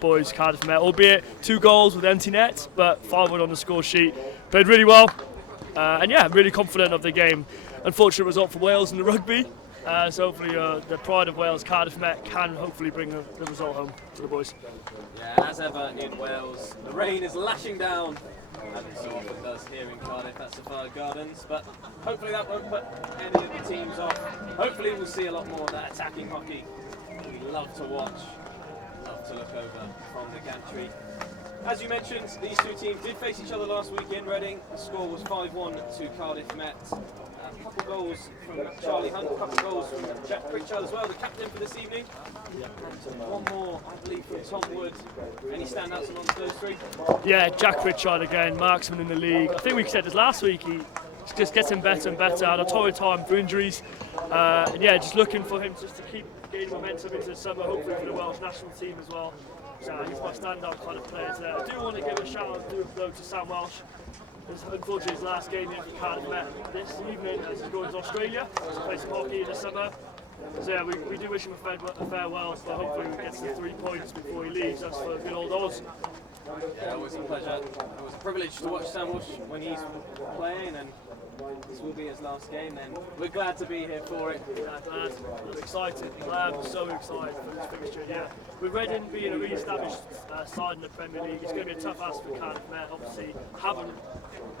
boys, Cardiff Met, albeit 2 goals with empty nets, but 5-1 on the score sheet. Played really well, and yeah, really confident of the game. Unfortunate result for Wales in the rugby, so hopefully the pride of Wales, Cardiff Met, can hopefully bring the result home to the boys. Yeah, as ever in Wales, the rain is lashing down, as it so often does here in Cardiff at Sapphire Gardens, but hopefully that won't put any of the teams off. Hopefully we'll see a lot more of that attacking hockey we love to watch, love to look over from the gantry. As you mentioned, these two teams did face each other last week in Reading. The score was 5-1 to Cardiff Met. A couple goals from Charlie Hunt, a couple goals from Jack Pritchard as well, the captain for this evening. And one more, I believe, from Tom Wood. Any standouts amongst those three? Yeah, Jack Pritchard again, marksman in the league. I think we said this last week, he just getting better and better. Had a torrid time for injuries. And yeah, just looking for him just to keep gaining momentum into the summer, hopefully for the Welsh national team as well. So he's my standout kind of player today. I do want to give a shout out to Sam Welsh. It's unfortunately his last game here for Cardiff Met this evening as he's going to Australia to play some hockey in the summer. So yeah, we do wish him a farewell, but hopefully we get the 3 points before he leaves us for good old Oz. Yeah, always a pleasure. It was a privilege to watch Sam Walsh when he's playing, and this will be his last game, and we're glad to be here for it. Yeah, glad. I'm excited. I'm so excited for this fixture. Yeah, with Reading being a re-established side in the Premier League, it's going to be a tough ask for Cardiff Met. Obviously, haven't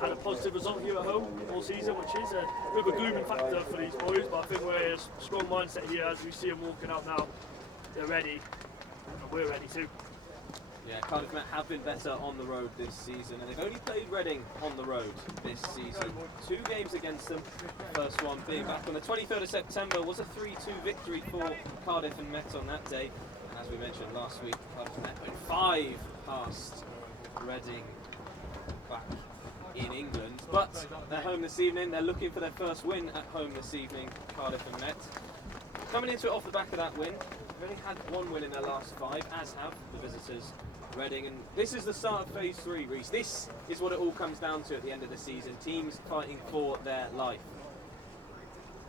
had a positive result here at home all season, which is a bit of a glooming factor for these boys. But I think we're in a strong mindset here as we see them walking out now. They're ready, and we're ready too. Yeah, Cardiff Met have been better on the road this season, and they've only played Reading on the road this season. 2 games against them. First one being back on the 23rd of September was a 3-2 victory for Cardiff and Met on that day. And as we mentioned last week, Cardiff and Met went 5 past Reading back in England. But they're home this evening. They're looking for their first win at home this evening, Cardiff and Met. Coming into it off the back of that win, they've only had 1 win in their last 5, as have the visitors Reading, and this is the start of phase 3, Reece. This is what it all comes down to at the end of the season, teams fighting for their life.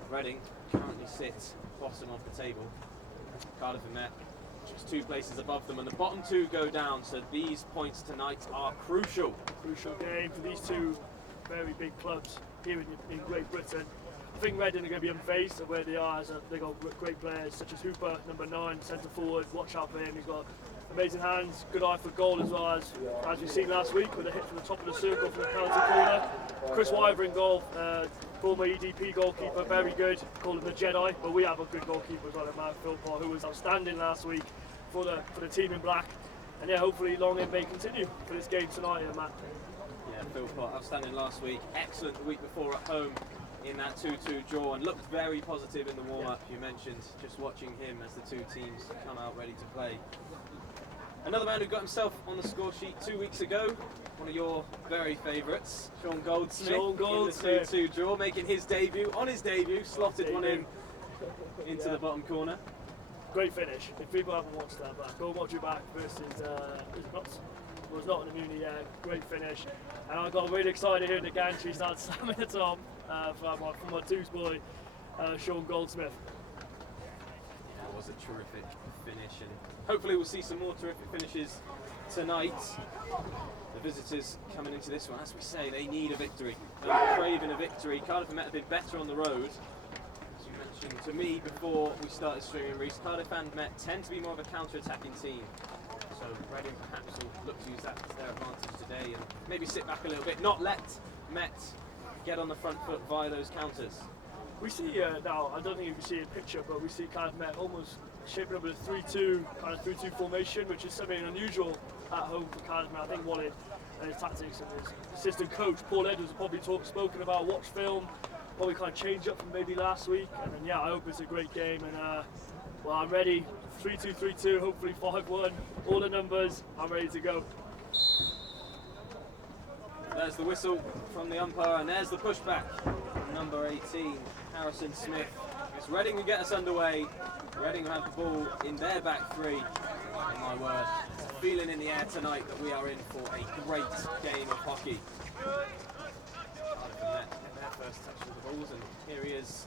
Reading currently sit bottom of the table. Cardiff and Met just 2 places above them, and the bottom 2 go down, so these points tonight are crucial. Crucial game for these 2 very big clubs here in Great Britain. I think Reading are going to be unfazed at where they are, as they've got great players such as Hooper, number 9, centre forward. Watch out for him. He's got amazing hands, good eye for goal as well, as we've seen last week with a hit from the top of the circle from the penalty corner. Chris Wyver in goal, former EDP goalkeeper, very good. Call him the Jedi, but we have a good goalkeeper as well, Matt Philpott, who was outstanding last week for the team in black. And yeah, hopefully Longin may continue for this game tonight, Matt. Yeah, Philpott outstanding last week, excellent the week before at home in that 2-2 draw, and looked very positive in the warm-up. You mentioned just watching him as the 2 teams come out ready to play. Another man who got himself on the score sheet 2 weeks ago, one of your very favourites, Sean Goldsmith, in the 2-2 draw, making his debut. On his debut, slotted one in into the bottom corner. Great finish. If people haven't watched that back, go watch it back versus was not in the Muni. Yeah, great finish. And I got really excited hearing the gantry start slamming the top from my 2's boy, Sean Goldsmith. That was a terrific finish, and hopefully we'll see some more terrific finishes tonight. The visitors coming into this one, as we say, they need a victory. They're craving a victory. Cardiff and Met have been better on the road. As you mentioned to me before we started streaming, Reece, Cardiff and Met tend to be more of a counter-attacking team. So Reading perhaps will look to use that to their advantage today and maybe sit back a little bit, not let Met get on the front foot via those counters. We see now, I don't think you can see a picture, but we see Cardiff Met almost shaping up with a 3-2 formation, which is something unusual at home for Cardiff Met. I think Walid and his tactics and his assistant coach Paul Edwards have probably spoken about, watch film, probably kind of change up from maybe last week. And then yeah, I hope it's a great game, and well, I'm ready. 3-2, 3-2, hopefully 5-1, all the numbers, I'm ready to go. There's the whistle from the umpire, and there's the pushback from number 18, Harrison Smith. It's Reading who get us underway. Reading have the ball in their back 3. And my word, it's a feeling in the air tonight that we are in for a great game of hockey. Cardiff and Met get their first touch with the balls, and here he is,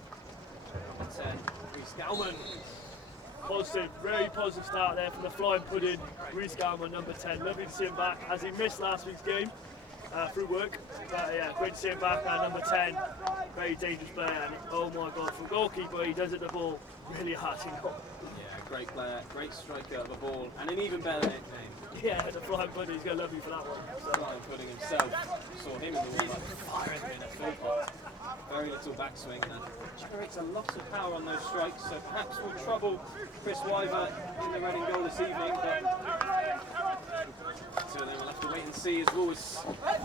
number 10, Reece Galman. Positive, very positive start there from the flying pudding, Reece Garman, number 10. Lovely to see him back, as he missed last week's game through work. But yeah, great to see him back, number 10. Very dangerous player, and oh my god, from goalkeeper, he does it the ball really hard. Yeah, great player, great striker of the ball, and an even better nickname. Yeah, the flying pudding, he's going to love you for that one. So. Flying pudding himself, saw him in the warm-up, firing in a full pot. Very little backswing, and generates a lot of power on those strikes, so perhaps will trouble Chris Wyver in the Reading goal this evening, but so then we'll have to wait and see as Will is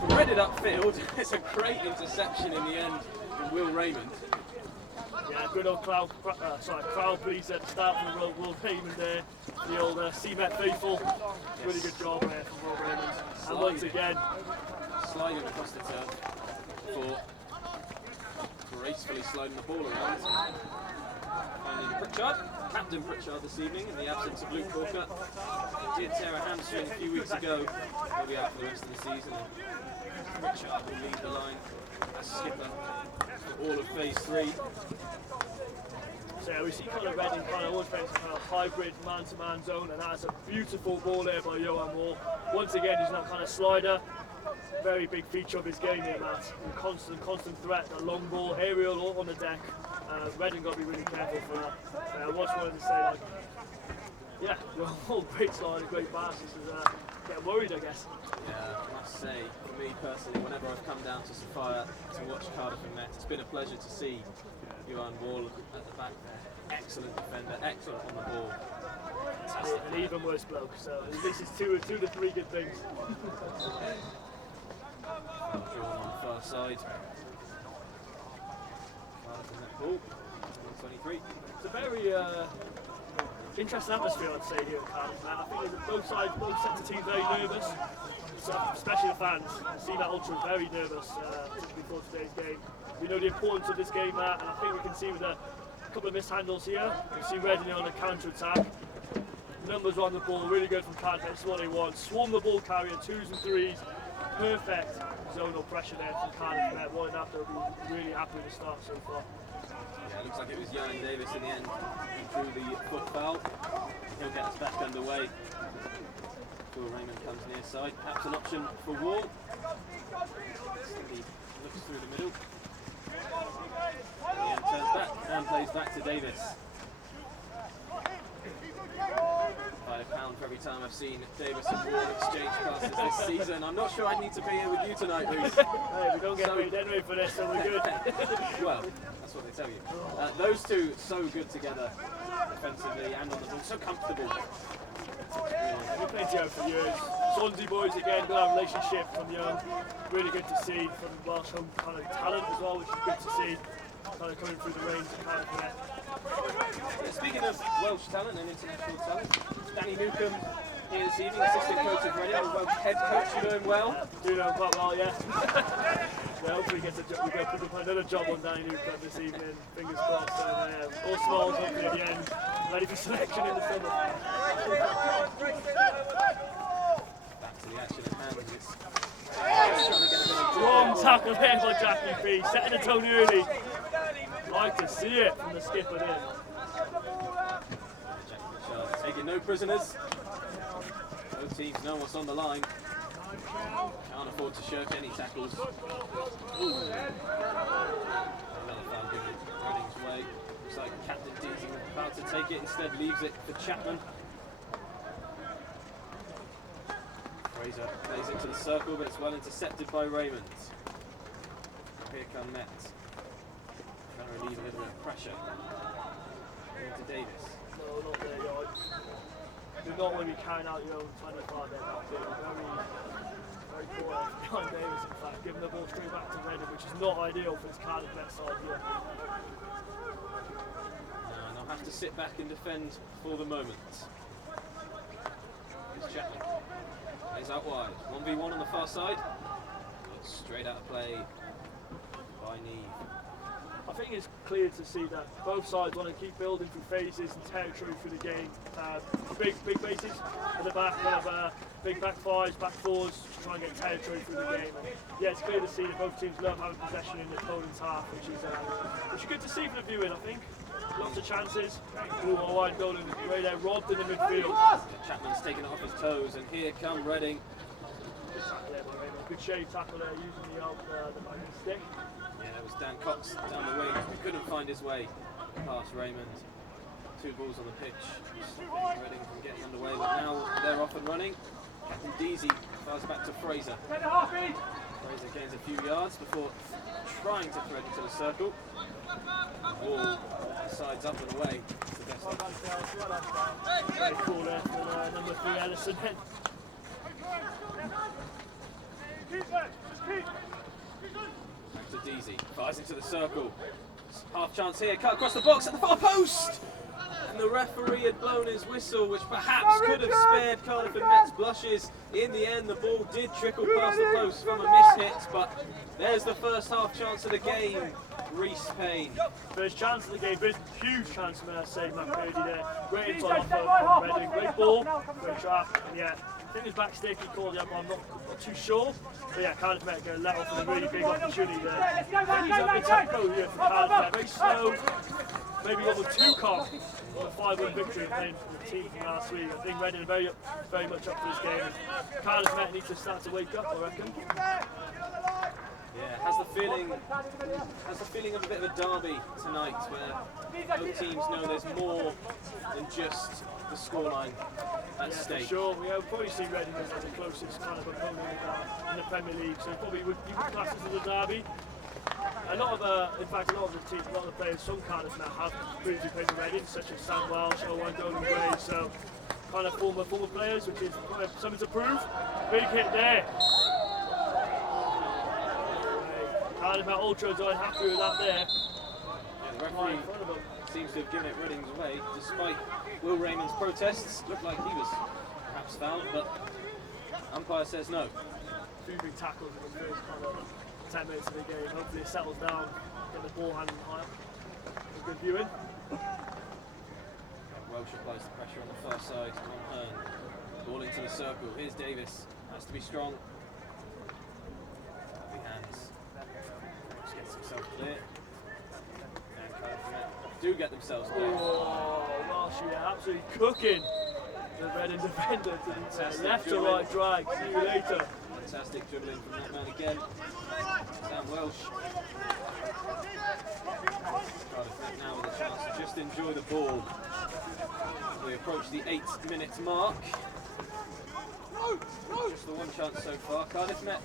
threaded upfield. It's a great interception in the end from Will Raymond. Yeah, good old crowd please at the start from the Will Raymond there. The old CMET faithful. Yes. Really good job there from Will Raymond. And once again, sliding across the turf for gracefully sliding the ball around. Finding Pritchard, Captain Pritchard this evening in the absence of Luke Walker. He did tear a hamstring a few weeks ago. He'll be out for the rest of the season. And Pritchard will lead the line as skipper for all of phase 3. So we see kind of Reading kind of always playing some kind of hybrid man-to-man zone, and that's a beautiful ball there by Johan Moore. Once again, he's that kind of slider. Very big feature of his game here, Matt. Constant threat, the long ball, aerial all on the deck. Reading got to be really careful for that. I just wanted to say, like, yeah, you're all great slider, great pass. This is getting worried, I guess. Yeah, I must say, for me personally, whenever I've come down to Sophia to watch Cardiff and Met, it's been a pleasure to see Johan Wall at the back there. Excellent defender, excellent on the ball. Fantastic. An even worse bloke, so this is two to three good things. Drawn on the far side. Cardiff and Met ball, 123. It's a very interesting atmosphere, I'd say, here at Cardiff. I think both sets of teams very nervous, so especially the fans. CMAT Ultra is very nervous before today's game. We know the importance of this game, Matt, and I think we can see with a couple of mishandles here. We see Reading on a counter-attack. Numbers on the ball, really good from Cardiff. That's what they want. Swarm the ball carrier, 2s and 3s. Perfect zonal pressure there from Cardiff. One after, we'll be really happy with the start so far. Yeah, it looks like it was Johan Davis in the end who drew the foot foul. He'll get us back underway. Will Raymond comes near side. Perhaps an option for Wall. He looks through the middle. And turns back and plays back to Davis. £5 for every time I've seen Davis and Wall exchange passes this season. I'm not sure I need to be here with you tonight, Reece. Hey, we don't get paid anyway for this, so we're good. Well, that's what they tell you. Those two so good together, defensively and on the ball, so comfortable. We've played together for years. Swansea boys again, got a relationship from young. Really good to see from Welsh home kind of talent as well, which is good to see. Kind of coming through the range of kind of Speaking of Welsh talent and international talent, Danny Newcombe here this evening, assistant coach of Reading, Welsh head coach. You know him well? Do know him quite well, yeah. Yeah, hopefully we get another job on Danny Newcombe this evening. Fingers crossed. And, all smiles hopefully at the end. Ready for selection in the summer. Back to the action at hand. Strong tackle there by Jackie B. Setting the tone early. Like to see it from the skipper there. Taking no prisoners. Both teams know what's on the line. Can't afford to shirk any tackles. Another foul given Reading's way. Looks like Captain Deeds about to take it, instead leaves it for Chapman. Fraser plays into the circle, but it's well intercepted by Raymond. Here come Met. Trying to relieve a little bit of pressure. Into Davis. No, not there, guys. Do not want to be carrying out your own 25 there, back there. Very poor behind Davis, in fact, giving the ball straight back to Reading, which is not ideal for this Cardiff Met side here. And they'll have to sit back and defend for the moment. Here's Chapman. Plays out wide. 1v1 on the far side. Straight out of play by Neve. I think it's clear to see that both sides want to keep building through phases and territory through the game. Big bases at the back, kind of big back fives, back fours, to try and get territory through the game. And yeah, it's clear to see that both teams love having possession in the opponent's half, which is good to see for the viewing, I think. lots of chances. Oh, wide goal in the way there, robbed in the midfield. Chapman's taking it off his toes, and here come Reading. Good tackle there by Raymond. Good shade tackle there, using the backing stick. Yeah, it was Dan Cox down the wing. He couldn't find his way past Raymond. 2 balls on the pitch, stopping Reading from getting underway, but now they're off and running. Captain Deasy fires back to Fraser. Fraser gains a few yards before trying to thread into the circle. Wall sides up and away. It's the best option. Very cool there for number 3 Ellison then. Back to Deasy, fires into the circle. Half chance here, cut across the box at the far post! And the referee had blown his whistle, which perhaps could have spared Cardiff and Met's blushes. In the end, the ball did trickle past the post from a miss-hit, but there's the first half chance of the game. Reece Payne. First chance of the game, first huge chance, may I say, Matt Purdy there. Great inside offer from Reading, great ball, great trap, and yeah, I think his back stick he called it up, I'm not too sure. But yeah, Cardiff Met going to let off with a really big opportunity there. I think he's up in tempo here for Cardiff Met, very slow, maybe almost too calm on a 5-1 victory playing for the team from last week. I think Reading are very much up for this game, and Cardiff Met need to start to wake up, I reckon. Yeah, has the feeling of a bit of a derby tonight, where both teams know there's more than just the scoreline at stake. For sure, we have probably seen Reading as the closest kind of opponent in the Premier League, so probably would you would class this as a derby. A lot of the players, some Cardiff now have previously played for Reading, such as Sam Welsh, Owen Golden Gray, so kind of former players, which is something to prove. Big hit there. Cardiff Met Ultras aren't happy with that there. Yeah, the referee seems to have given it Reading's way, despite Will Raymond's protests. Looked like he was perhaps fouled, but umpire says no. 2 big tackles in the first kind of 10 minutes of the game. Hopefully it settles down, get the ball handling higher. Good viewing. Welsh applies the pressure on the far side on Hearn. Ball into the circle. Here's Davis. Has to be strong. Lovely hands. Just gets himself clear. And Cardiff Met do get themselves clear. Oh, Welsh, yeah, absolutely cooking the Reading defender to the left to right drag. See you later. Fantastic dribbling from that man again. Sam Welsh. Cardiff Met now with a chance to just enjoy the ball. We approach the 8-minute mark. Just the one chance so far. Cardiff Met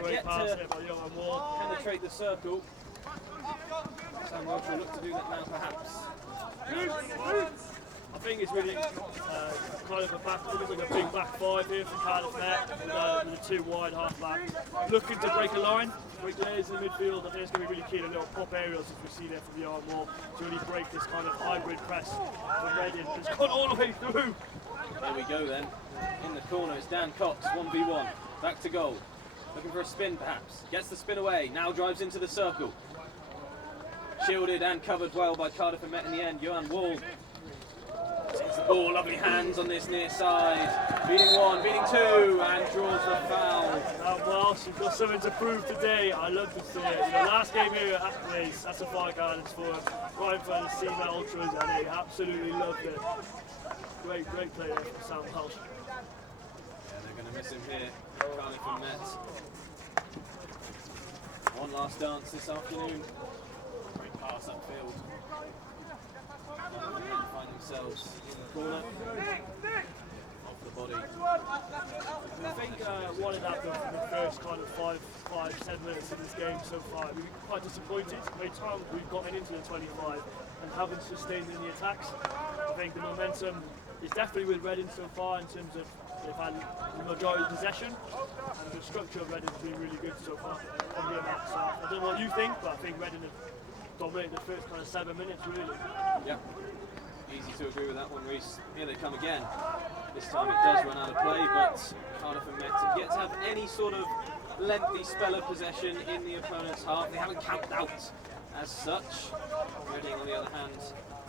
Great pass here by Johan Ward. Penetrate the circle. Sam Welsh will look to do that now, perhaps. I think it's really kind of a big back 5 here from Cardiff Met, with the 2 wide half backs. Looking to break a line, break layers in the midfield. I think it's going to be really key. The little pop aerials, as we see there from Johan Ward, to really break this kind of hybrid press from Reading. It's gone all the way through. There we go then. In the corner is Dan Cox, 1v1. Back to goal. Looking for a spin perhaps. Gets the spin away. Now drives into the circle. Shielded and covered well by Cardiff and Met in the end. Johan Wall takes the ball. Lovely hands on this near side. Beating 1, beating 2, and draws the foul. Welsh, you've got something to prove today. I love to see it. The last game here at Place, that's a fire gardens for him. Right in front of the Sea Ultras, and he absolutely loved it. Great play there from Sam Welsh. Yeah, they're going to miss him here. Cardiff and Met. One last dance this afternoon. Great pass upfield. Find themselves in the corner. Off the body. I think what had happened from the first kind of 7 minutes of this game so far, we've been quite disappointed. Every time we've gotten into the 25 and haven't sustained in the attacks. I think the momentum is definitely with Reading so far in terms of they've had the majority of possession, and the structure of Reading has been really good so far from here back. So I don't know what you think, but I think Reading have dominated the first kind of 7 minutes really. Yeah, easy to agree with that one, Reece. Here they come again. This time it does run out of play, but Cardiff and Met have yet to have any sort of lengthy spell of possession in the opponent's half. They haven't camped out as such. Reading, on the other hand,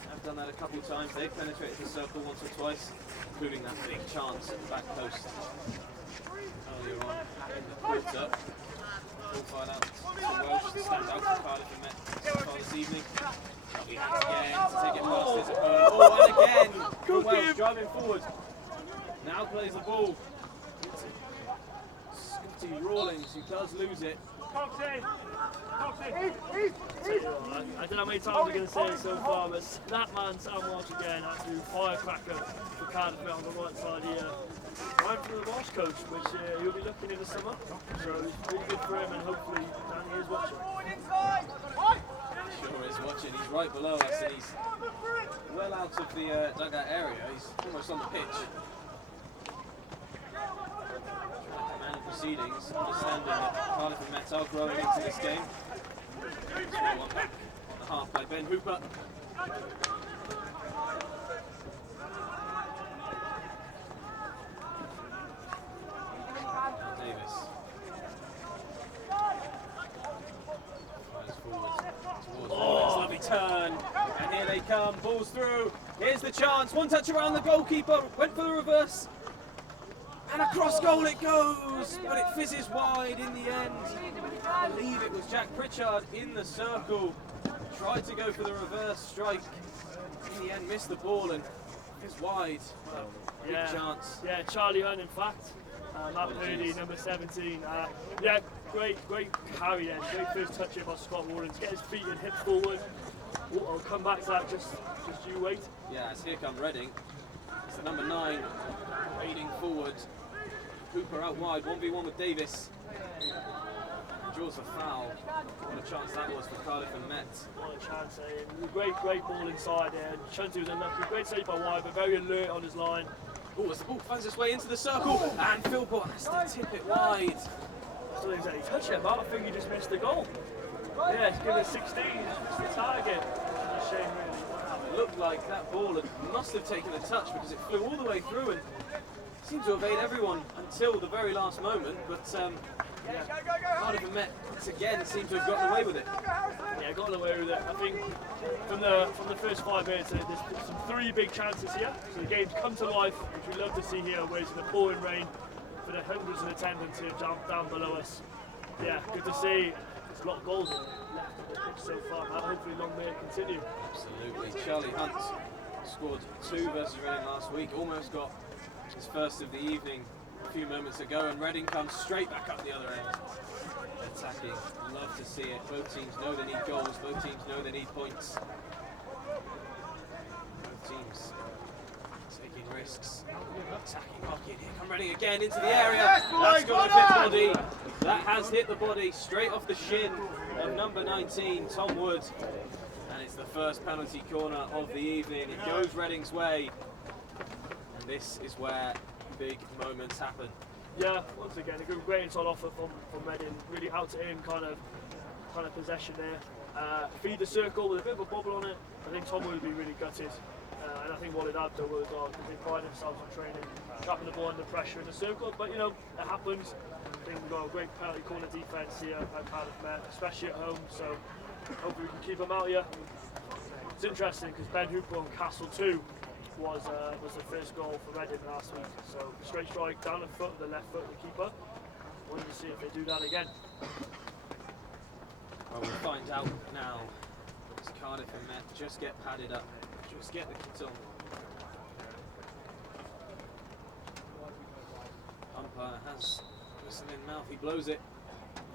have done that a couple of times. They've penetrated the circle once or twice, including that big chance at the back post earlier on in the quarter. Ball fired out to Welsh to stand out for Cardiff and Met so far this evening. He has again to take it past his opponent. Oh, and again, Good Welsh game. driving forward. Now plays the ball. Scotty Rawlings, who does lose it. I don't know how many times we're going to say it so far, but that man, Sam Walsh again, absolute firecracker for Cardiff on the right side here. Right for the Walsh coach, which he'll be looking in the summer. So it's really good for him, and hopefully Danny is watching. Sure is watching. He's right below us, and he's well out of the dugout area. He's almost on the pitch. Man of proceedings, understanding that Cardiff and Met are growing into this game. One back on the half by Ben Hooper. Davis. Fires forward towards Rawlings. Lovely turn. And here they come. Ball's through. Here's the chance. One touch around the goalkeeper. Went for the reverse. And across goal it goes. But it fizzes wide in the end. I believe it was Jack Pritchard in the circle. Tried to go for the reverse strike. In the end, missed the ball and is wide. Big chance. Yeah, Charlie Hunt, in fact. Matt Purdy, number 17. Yeah, great carry then. Great first touch here by Scott Rawlings. Get his feet and hips forward. I'll come back to that, just you wait. Yeah, as here come Reading. It's the number 9 wading forward. Hooper out wide, 1v1 with Davis. Draws a foul. What a chance that was for Cardiff and Met. What a chance, eh? Great ball inside there. Chunty was unlucky. Great save by Wide, but very alert on his line. Oh, as the ball finds its way into the circle, and Philpott has to tip it wide. I thought he was any touch it, but I think he just missed the goal. Yeah, he's given it 16. It's the target. It's a shame, really. It looked like that ball must have taken a touch because it flew all the way through and seemed to evade everyone until the very last moment. But Cardiff and Met once again seem to have gotten away with it. Yeah, gotten away with it. I think from the first 5 minutes, there's some 3 big chances here. So the game's come to life, which we love to see here, where it's in the pouring rain for the hundreds in attendance here down below us. Yeah, good to see. There's a lot of goals left on the pitch so far. Hopefully long may it continue. Absolutely. Charlie Hunt scored 2 versus Reading last week. Almost got his first of the evening a few moments ago, and Reading comes straight back up the other end. Attacking. Love to see it. Both teams know they need goals. Both teams know they need points. Both teams taking risks. Attacking hockey. And here come Reading again into the area. That's got to hit the body. That has hit the body straight off the shin of number 19, Tom Wood. And it's the first penalty corner of the evening. It goes Reading's way. And this is where big moments happen. Yeah, once again, a good great inside offer from Reading. Really out to in kind of possession there. Feed the circle with a bit of a bobble on it. I think Tom would be really gutted. And I think what it had done was because they pride themselves on training, trapping the ball under pressure in the circle. But you know, it happens. I think we've got a great penalty corner defence here at Cardiff Met, especially at home. So hopefully we can keep them out here. It's interesting because Ben Hooper on Castle 2 was the first goal for Reading last week. So straight strike down the foot of the left foot of the keeper. Wanted to see if they do that again. Well, we'll find out now. As Cardiff and Met just get padded up, just get the kits on. Umpire has whistle in mouth, he blows it.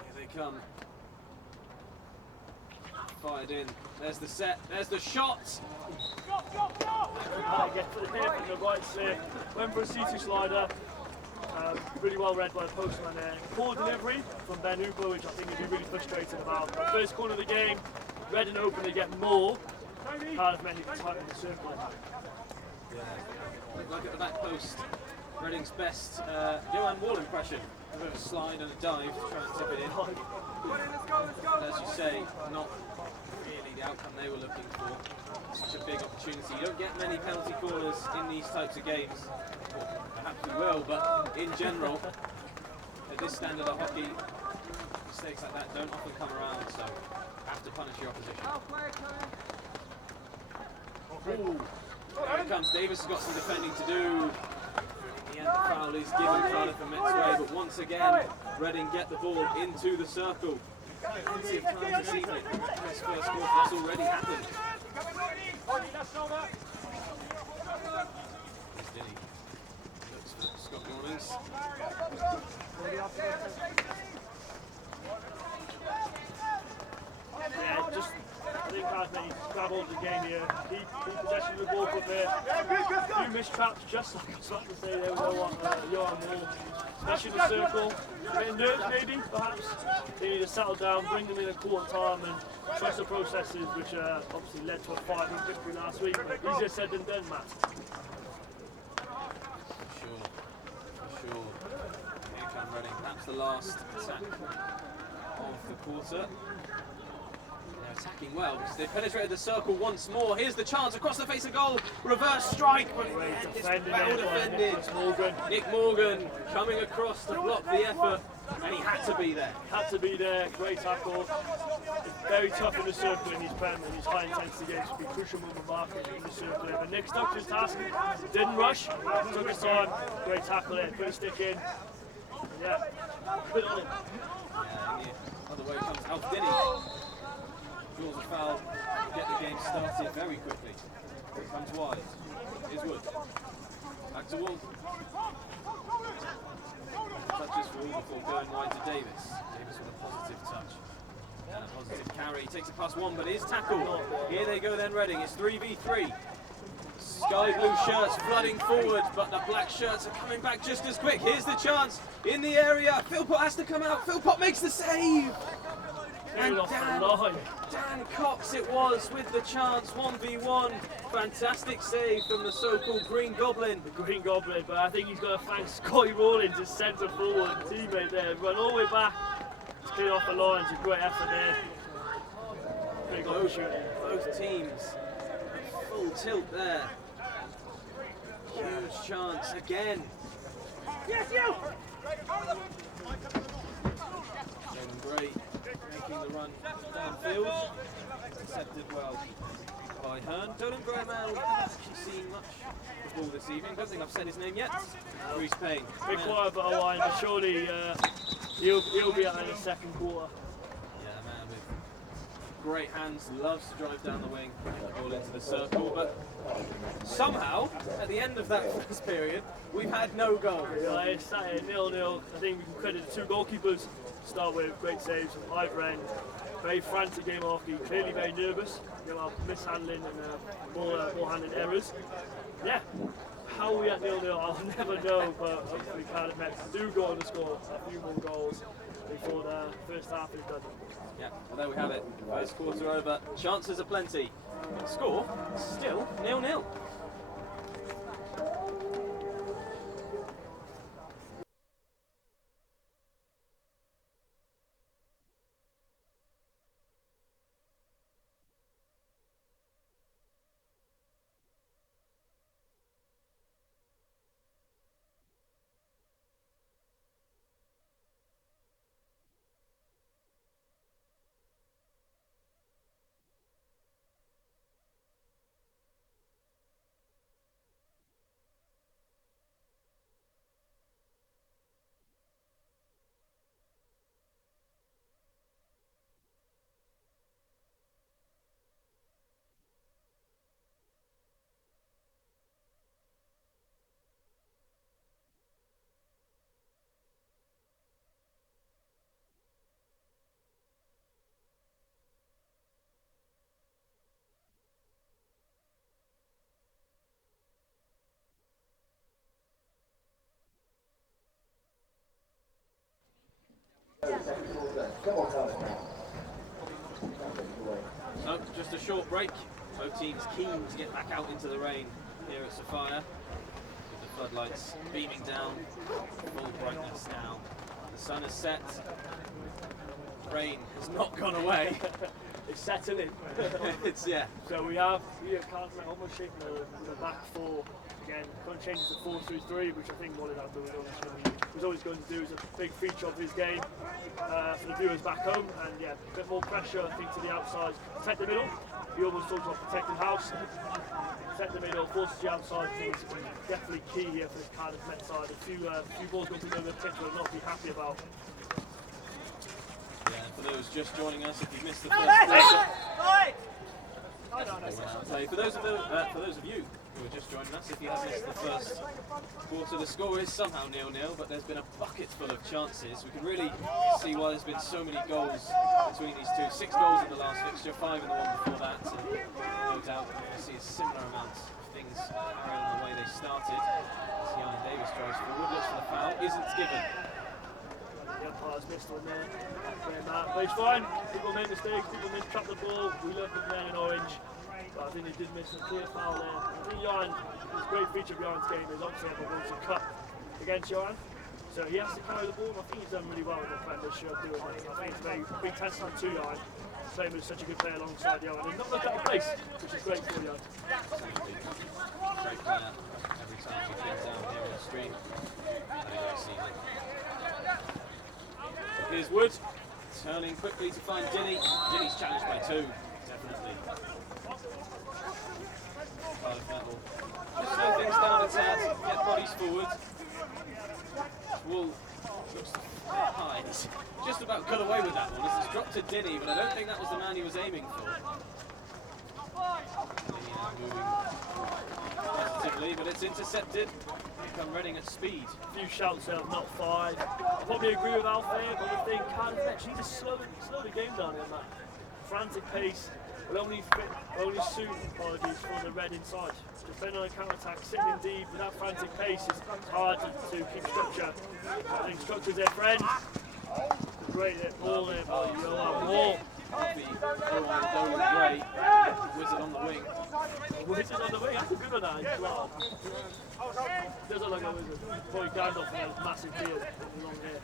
Here they come. Fired in. There's the set. There's the shot. Get for the hip and the right slip. Went for a C2 slider. Really well read by the postman there. Poor delivery from Ben Hooper, which I think he'd be really frustrated about. First corner of the game, Reading open to get more. Cardiff Met need to tighten the circle. Yeah. Look like at the back post. Reading's best Johan Wall impression. A bit of a slide and a dive to try and tip it in. And as you say, not really the outcome they were looking for. Such a big opportunity. You don't get many penalty corners in these types of games. Well, perhaps we will, but in general, at this standard of hockey, mistakes like that don't often come around, so have to punish your opposition. Ooh. Here it comes. Davis has got some defending to do. In the end, the foul is given Cardiff and Met's way, but once again, Reading get the ball into the circle. Plenty of time this evening. This first quarter has already happened. Denny looks for Scott Gormans. Yeah, just I think Cardiff needs to grab hold of the game here. Keep possession of the ball up there. Few missed traps, just like I was about to say there with Johan Moore. Especially in the circle. Getting nerves maybe, perhaps. They need to settle down, bring them in a quarter time and trust the processes, which obviously led to a 5-1 victory last week. But easier said than done, Matt. For sure. Here come Reading, perhaps the last attack of the quarter. They're attacking well because they've penetrated the circle once more. Here's the chance across the face of goal. Reverse strike, but it's well defended. Nick Morgan coming across to block the effort, and he had to be there. Had to be there, great tackle. It's very tough in the circle in these Prem and these high intensity games. It would be crucial moment marking in the circle there. But Nick stuck to his task, didn't rush, took his time, great tackle there, put a stick in. Yeah, put it on it. Yeah, the other way comes Alf Denny. Draws a foul, get the game started very quickly. Comes wide. Here's Wood. Back to Wood. Touches for all before going wide to Davis. Davis with a positive touch. And a positive carry. Takes it past one, but is tackled. Here they go then, Reading. It's 3v3. Sky blue shirts flooding forward, but the black shirts are coming back just as quick. Here's the chance in the area. Philpott has to come out. Philpott makes the save. And Dan Cox it was with the chance, 1v1. Fantastic save from the so-called Green Goblin. The Green Goblin, but I think he's got to thank Scotty Rawlins, his centre forward teammate there. Run all the way back to clear off the lines. A great effort there. Both teams at full tilt there. Huge chance again. Yes, you! Great. Making the run downfield, accepted well by Hearn. Dolan Graham, we haven't actually seen much of the ball this evening. Don't think I've said his name yet. Reece Payne. Big quiet for Owen, but surely he'll be out in the second quarter. Yeah, man with great hands, loves to drive down the wing, get the ball into the circle, but somehow, at the end of that first period, we've had no goals. Yeah, it's sat here 0-0. I think we can credit the two goalkeepers. Start with great saves from either end. Very frantic game hockey, clearly very nervous. You know, mishandling and ball handling errors. Yeah, how we at 0-0, I'll never know, but hopefully Cardiff Mets do go on to score a few more goals before the first half is done. Yeah, well there we have it. First quarter over. Chances are plenty. Score still 0-0. So, just a short break. Both teams keen to get back out into the rain here at Sophia. With the floodlights beaming down, full brightness now. The sun has set. Rain has not gone away. It's settling. It's, yeah. So we have Cardiff almost shaping the back four again. Going to change it to 4-3-3, which I think Molyneux was always going to do as a big feature of his game for the viewers back home. And yeah, a bit more pressure, I think, to the outside. Protect the middle. He almost talked about protecting house. Protect the middle, forces the outside. I think it's definitely key here for this Cardiff Met side. A few balls going to the middle of the pitch will not be happy about. Yeah, for those just joining us, if you've missed the first quarter, Play. For those of you who are just joining us, if you have missed the first quarter, the score is somehow 0-0, but there's been a bucket full of chances. We can really see why there's been so many goals between these two. 6 goals in the last fixture, 5 in the one before that. And no doubt we'll see a similar amount of things carry on the way they started. As Ian Davis drives forward, looks for the foul, isn't given. The umpire's missed one there. But it's fine. People make mistakes, people mistrap the ball. We love the men in orange. But I think they did miss a clear foul there. I think Jan, his great feature of Jan's game is obviously everyone wants to cut against Jan. So he has to carry the ball. I think he's done really well in the Premier League doing that. I think it's a very big testament to Jan, playing with such a good player alongside Jan. And not looked at the place, which is great for Jan. Great player every time we get down here on the screen. Great season. Here's Wood, turning quickly to find Ginny. Ginny's challenged by 2, definitely. Cardiff Metal. Just slow things down a tad, get bodies forward. Wool looks high. He's just about got away with that one. This has dropped to Dinny, but I don't think that was the man he was aiming for. Dinny now moving positively, but it's intercepted. Here come Reading at speed. A few shouts there, not 5. I probably agree with Alf there, but I think Cardiff actually need to slow the game down on that. Frantic pace will only suit, apologies, for the Red inside. Defending on a counter-attack, sitting in deep with that frantic pace is hard to keep structure. I think structure's their friend. Great ball there, but you know more. Happy, Dolan Gray, Wizard on the wing. Wizard on the wing, that's a good one that. Wow. Doesn't look like a wizard. Probably Gandalf has a massive beard and long hair.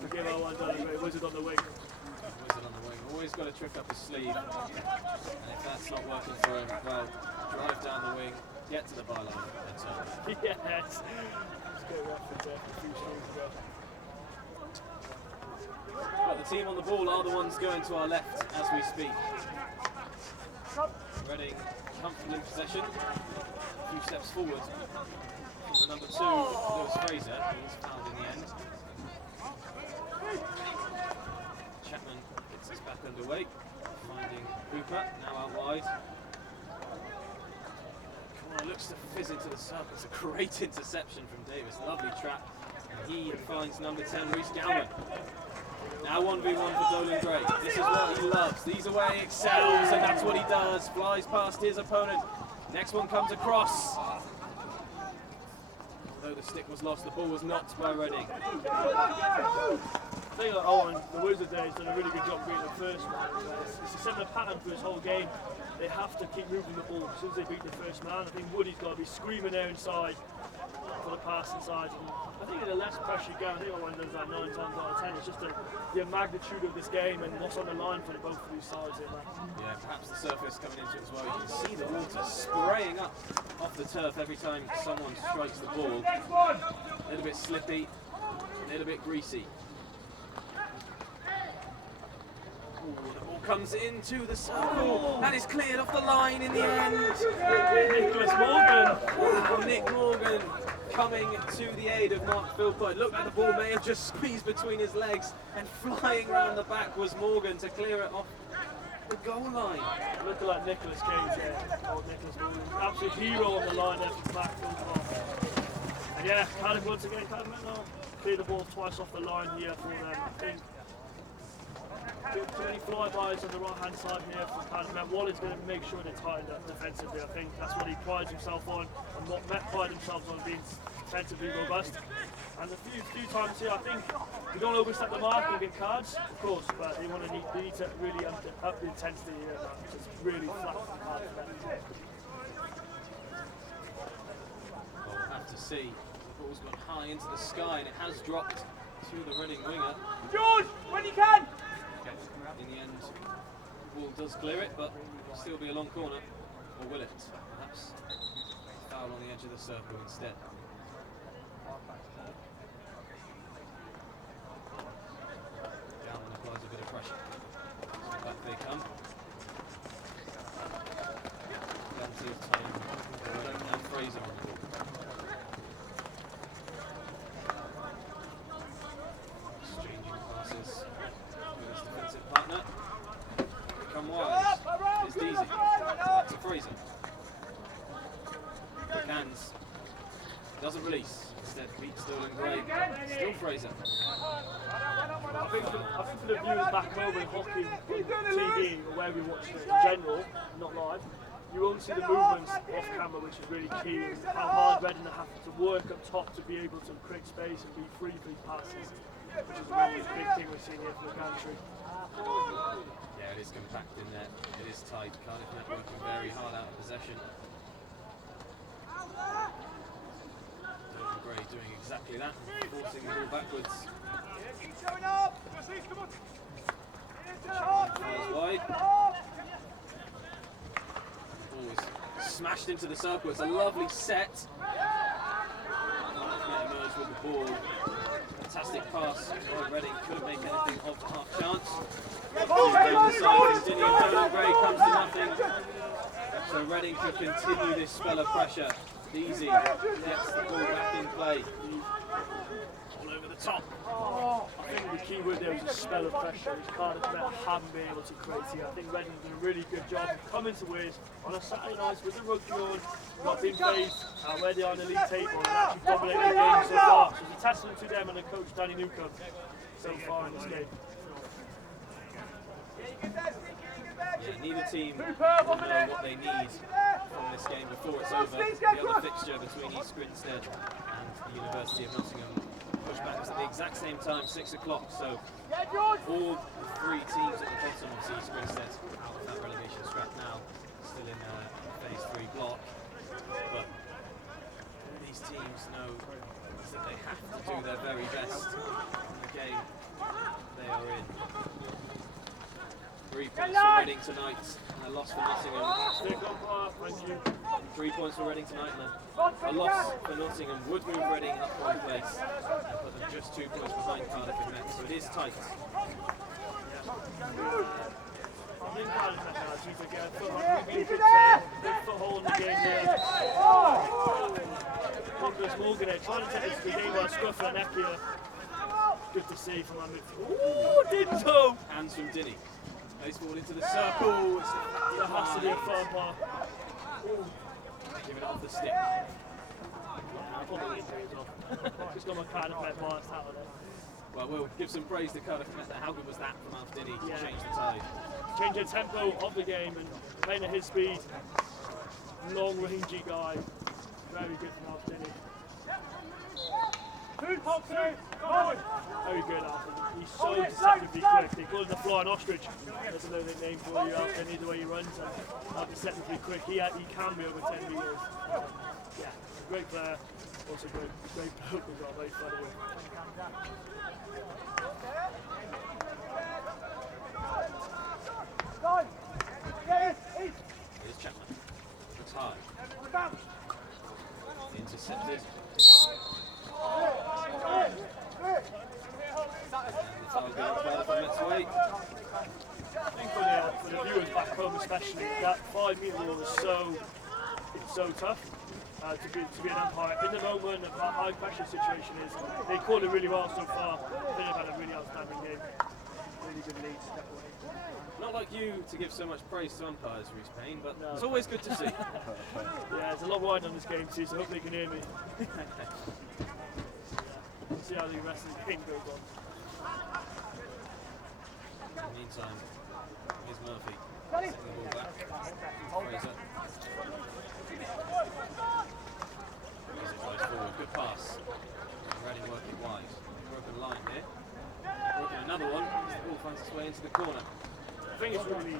So, give our one Dolan Gray, Wizard on the wing. Wizard on the wing, always got a trick up his sleeve. And if that's not working for him, well, drive down the wing, get to the byline, and turn. Yes. That's a good reference there a few shows ago. But the team on the ball are the ones going to our left as we speak. Reading comfortable in possession. A few steps forward from the number 2, Lewis Fraser, who was fouled in the end. Chapman gets us back underway, finding Hooper, now out wide. Come on, looks to fizz into the circle. It's a great interception from Davis, lovely trap. And he finds number 10, Reece Galman. Now 1v1 for Dolan Gray. This is what he loves. These away excels, and that's what he does. Flies past his opponent. Next one comes across. Although the stick was lost, the ball was knocked by Reading. I think that Owen, the Wizard there, has done a really good job beating the first one. It's a similar pattern for his whole game. They have to keep moving the ball as soon as they beat the first man. I think Woody's got to be screaming there inside for the pass inside. And I think in a less pressure game, I think Owen does that 9 times out of 10. It's just the magnitude of this game and what's on the line for both of these sides here. Yeah, perhaps the surface coming into it as well. You can see the water spraying up off the turf every time someone strikes the ball. A little bit slippy, a little bit greasy. Ooh, the ball comes into the circle. That is cleared off the line in the end. Nicholas Morgan. Oh, Nick Morgan coming to the aid of Mark Philpott. Looked like the ball may have just squeezed between his legs, and flying round the back was Morgan to clear it off the goal line. Looking like Nicholas Cage there. Old Nicholas Morgan. Absolute hero on the line there from Mark Philpott. And yeah, Cardiff once again, clear the ball twice off the line here for them. I think too many flybys on the right hand side here from Cardiff. Waller's going to make sure they tighten up defensively. I think that's what he prides himself on, and what Met pride themselves on, being defensively robust. And a few times here, I think we don't overstep the mark and get cards, of course, but they need to really up the intensity here, which is really flat from Cardiff. Well, we'll have to see. The ball's gone high into the sky, and it has dropped to the Reading winger. George, when you can! In the end, the ball does clear it, but it'll still be a long corner. Or will it? Perhaps foul on the edge of the circle instead. Galman applies a bit of pressure. So back they come. Plenty of time. They don't have Fraser on the ball. Exchanging passes with his defensive partner. Come wide. It's doesn't release. Instead beats Sterling Gray. Still Fraser. I think for the viewers back home in hockey on TV or where we watch it in general, not live, you won't see the movements off camera, which is really key, and how hard Reading have to work up top to be able to create space and be free for these passes, which is a really big thing we're seeing here for the country. Yeah, it is compact in there. It is tight. Cardiff Met working very hard out of possession. Sterling Gray doing exactly that, forcing the ball backwards. Fires wide. Always smashed into the circle. It's a lovely set. Emerged with the ball. Fantastic pass. Reading couldn't make anything of the half chance. Down the side, continuing. Sterling Gray comes to nothing. So Reading could continue this spell of pressure. Easy gets the ball back in play. All over the top. I think the key word there is a spell of pressure, which Cardiff Met haven't been able to create here. I think Reading did a really good job of coming to win on a Saturday night with the rugby on, not being played where they are on the league table, and actually dominating the game so far. So it's a testament to them and the coach Danny Newcomb so far in this game. Yeah, neither team will know what they need from this game before it's over. The other fixture between East Grinstead and the University of Nottingham pushed back at the exact same time, 6 o'clock. So all three teams at the bottom, obviously East Grinstead out of that relegation scrap now, still in phase 3 block. But these teams know that they have to do their very best in the game they are in. 3 points for Reading tonight, and a loss for Nottingham. 3 points for Reading tonight, and a loss for Nottingham would move Reading up one place and put them just 2 points behind Cardiff in net, so it is tight. I think Cardiff Met now need to get a big foothold in the game there. Douglas Morgan there, trying to take this game by a scruff of the neck here. Good to see from our midfield. Ooh, Dinto! Hands from Dinny. Plays forward into the circle. That has to be a firm mark. Give it off the stick. Probably injury as well. Just got my Cardiff Met biased out of there. Well, we'll give some praise to Cardiff Met. How good was that from Alf Dinny to change the tide? Change the tempo of the game and playing at his speed. Long rangey guy. Very good from Alf Dinny. Very good, Alf. He's so deceptively quick. They call him the flying ostrich. That's another name for you, Alf Dinny, the way he runs. And deceptively quick. He can be over 10 metres. Yeah, great player. Also great bloke as well. Very funny. Here's Chapman. Looks high. Intercepted. I think for the viewers back home especially, that 5 metre rule is so tough to be an umpire. In the moment, the high pressure situation is, they called it really well so far. I think they've had a really outstanding game. Really good leads. Not like you to give so much praise to umpires, Reece Payne, but it's always good to see. Yeah, there's a lot riding on this game too, so hopefully you can hear me. We'll see how the rest of the game goes on. In the meantime, here's Murphy. Setting the ball back. Fraser. Fraser drives forward. Good pass. Reading working wide. Broken line here. Broken another one. The ball finds its way into the corner. I think it's really,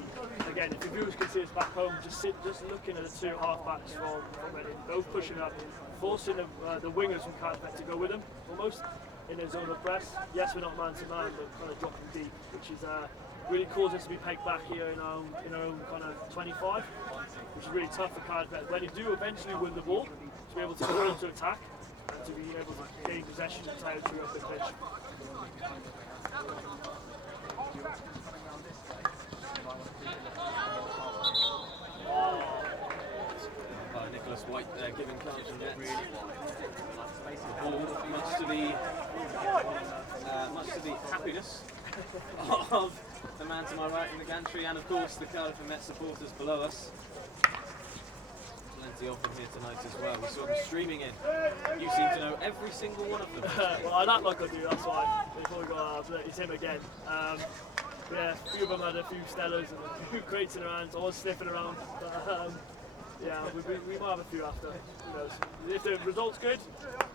again, if the viewers can see us back home, just looking at the two half-backs from Reading, both pushing up, forcing the wingers from Cardiff to go with them, almost, in their zone of press. Yes, we're not man-to-man, but kind of dropping deep, which is really causing us to be pegged back here in our own kind of 25, which is really tough for Cardiff. When you do eventually win the ball, to be able to go to attack, and to be able to gain possession and territory up the pitch. Nicholas White there giving Carlton net. Ball much to the happiness of the man to my right in the gantry, and of course the Cardiff and Met supporters below us. plenty of them here tonight as well. We saw them streaming in. You seem to know every single one of them. Well, I act like I do, that's why. Before we go, it's him again. Yeah, a few of them had a few Stellas and a few crates in their hands. I was sniffing around. But, yeah, we might have a few after. Who knows? If the result's good,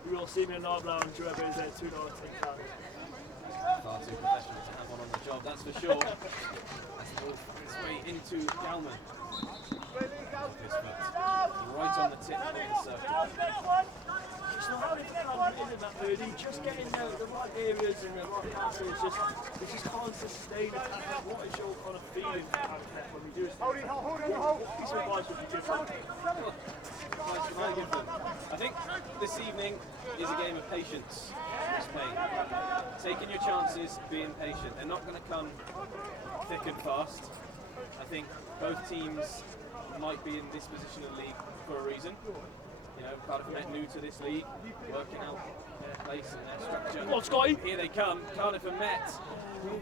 you will see me in Night Lounge, whoever is there, 2 nights in Cardiff. Far too professional to have one on the job, that's for sure. That's the ball its way into Galman. Right on the tip of the circle. Just not having fun in that really, just getting the right areas and the right passes. It just can't sustain it. What is your kind of feeling when we do this? What piece of advice would you give them? I think this evening is a game of patience for Spain. Taking your chances, being patient. They're not going to come thick and fast. I think both teams might be in this position of the league for a reason. You know, Cardiff are new to this league, working out their place and their structure. Come on, Scotty! Here they come. Cardiff are met.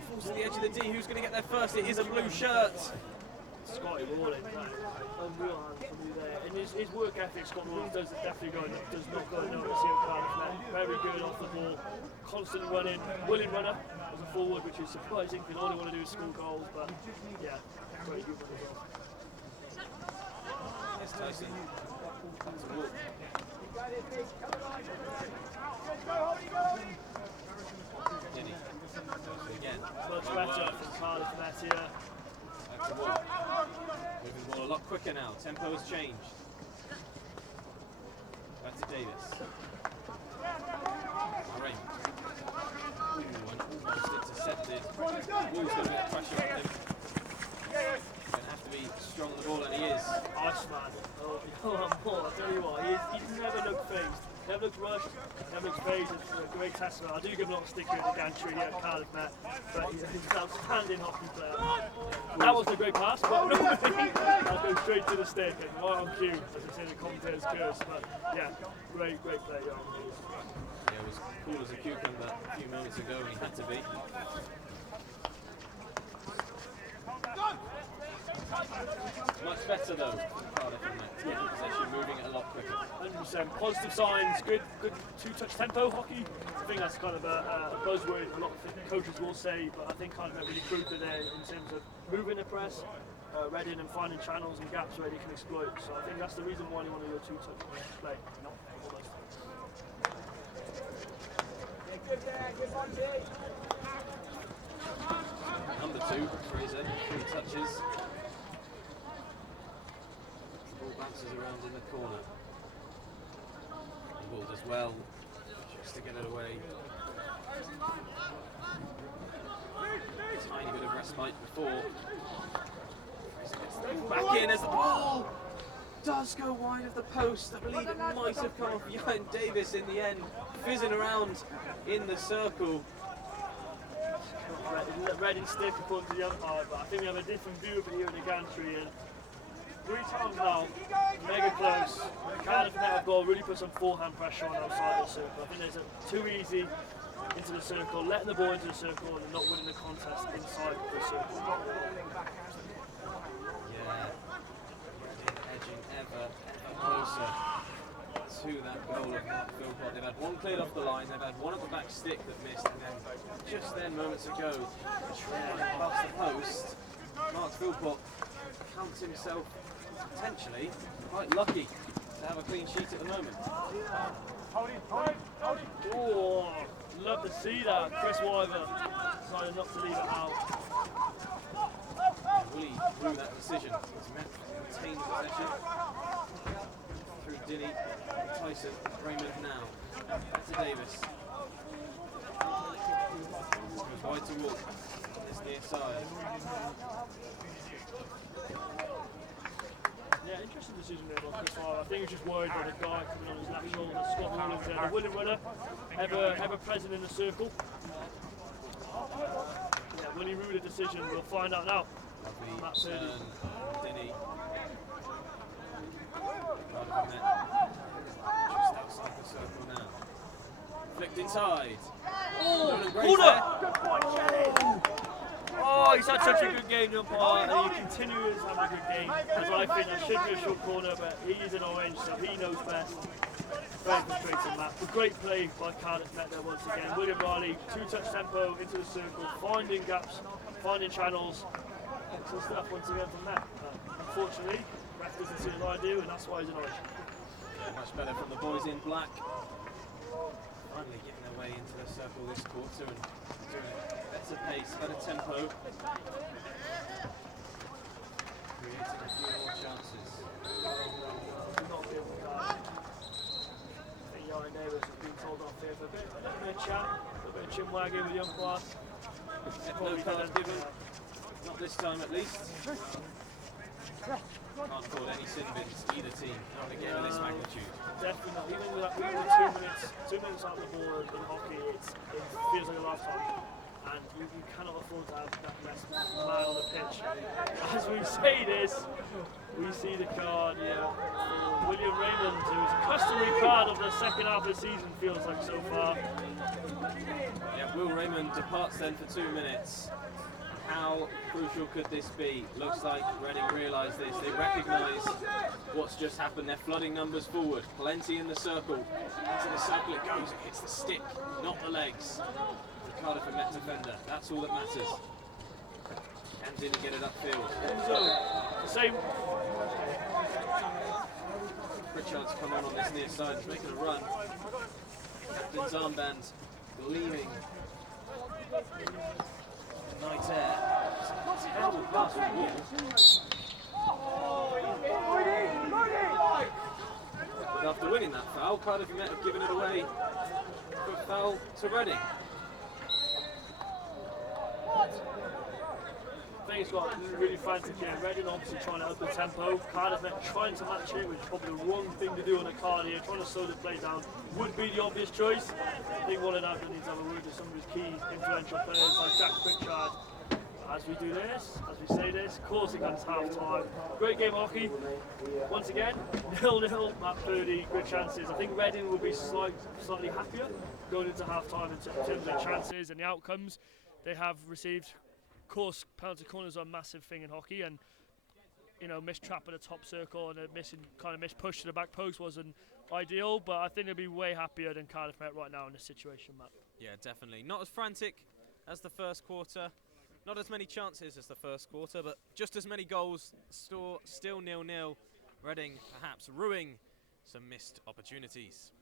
Falls to the edge of the D. Who's going to get there first? It is a blue shirt. Scotty Rawlins, unreal hands from you there. And his work ethic, Scott Rawlins, does not go unnoticed here at Cardiff, man. Very good off the ball, constantly running, willing runner as a forward, which is surprising because all they want to do is score goals. But yeah, very good one as well. There's Tyson. That's a walk. Jenny. Again. Much better from Cardiff Met here. That's a walk. Moving the ball a lot quicker now. Tempo has changed. Back to Davis. Raymond. Ooh, and almost intercepted. Wolves going to get pressure on him. Going to have to be strong on the ball, and he is. Iceman. I'll tell you what, he's never looked phased. Never looks rushed, never looks phased. It's a great testament. I do give him a lot of stick here at the gantry here at Cardiff Met, but he's an outstanding hockey player. That wasn't a great pass, but I'll go straight to the stick and right on cue, as I say the commentator's curse. But yeah, great player. Yeah, it was cool as a cucumber a few moments ago, and he had to be. Much better though than Cardiff and Met. Possession moving it a lot quicker. 100% positive signs, good two-touch tempo hockey. I think that's kind of a buzzword a lot of coaches will say, but I think kind of really proved it there in terms of moving the press, reading and finding channels and gaps where they can exploit. So I think that's the reason why you want to do a two-touch play. Number 2, Fraser, 3 touches. The ball bounces around in the corner. The ball does well, just to get it away. Tiny bit of respite before. Fraser gets the ball back in as the ball does go wide of the post. I believe it might have come off behind Davis in the end, fizzing around in the circle. Reading stiff according to the umpire, but I think we have a different view of it here in the gantry. And 3 times now, mega close. Cardiff Met have got to really put some forehand pressure on outside the circle. I think there's too easy into the circle, letting the ball into the circle and not winning the contest inside the circle. Yeah, edging ever closer to that goal of Mark Philpott. They've had one cleared off the line, they've had one at the back stick that missed, and then just then moments ago, trailing past the post, Mark Philpott counts himself potentially quite lucky to have a clean sheet at the moment. Oh, love to see that. Chris Wyver decided not to leave it out. Willie blew that decision. It's meant to retain possession. Through Dinny, Tyson, Raymond now. Back to Davis. Goes wide to Wolf. It's near side. Yeah, interesting decision there by Chris Wyver. I think he's just worried about the guy coming on his left shoulder. Scott Rawlins there, the willing runner, ever present in the circle. Yeah, will he rule the decision? We'll find out now. Lovely turn, Dinny. Just outside the circle now. Flicked inside. Oh, Nolan Grace corner! there. Good point, Jenny! Oh, he's had such a good game, the umpire, and he continues having a good game. As I think I should be a short corner, but he's in orange, so he knows best. Very frustrating, Matt. But great play by Cardiff Met there once again. William Riley, two-touch tempo into the circle, finding gaps, finding channels. Excellent stuff once again from Matt. Unfortunately, ref doesn't see as I do, and that's why he's in orange. Much better from the boys in black. Finally getting their way into the circle this quarter and doing a better pace, better tempo. Creating a few more chances. Not be able to guard. I think Young Davis has been told off here for a bit of chat, a bit of chin wagging with the umpire. No card given. Not this time at least. Can't afford any sin bins, either team, not a game of this magnitude. Definitely not. Even with 2 minutes out of the ball in hockey, it feels like a lifetime. And you cannot afford to have that rest man on the pitch. As we say this, we see the card here for William Raymond, who's a customary card of the second half of the season, feels like so far. Yeah, Will Raymond departs then for 2 minutes. How crucial could this be? Looks like Reading realise this. They recognise what's just happened. They're flooding numbers forward. Plenty in the circle. Into the circle it goes. It hits the stick, not the legs. The Cardiff and Met defender. That's all that matters. Hands in and get it upfield. So, same. Pritchard's come on this near side. He's making a run. Captain's armband gleaming. Night air. Terrible pass from Wall. But after winning that foul, Cardiff Met have given it away for a foul to Reading. I think it's got really frantic here. Reading obviously trying to up the tempo. Cardiff Met trying to match it, which is probably the wrong thing to do on a card here. Trying to slow the play down would be the obvious choice. I think one of them needs to have a word with some of his key influential players like Jack Pritchard. As we do this, as we say this, of course it comes half time. Great game of hockey. Once again, 0-0, Matt Purdy, good chances. I think Reading will be slightly happier going into half time in terms of their chances and the outcomes they have received. Of course, penalty corners are a massive thing in hockey, and missed trap at the top circle and a missed push to the back post wasn't ideal, but I think they'll be way happier than Cardiff Met right now in this situation, Matt. Yeah, definitely. Not as frantic as the first quarter. Not as many chances as the first quarter, but just as many goals. Still 0-0. Reading perhaps ruining some missed opportunities.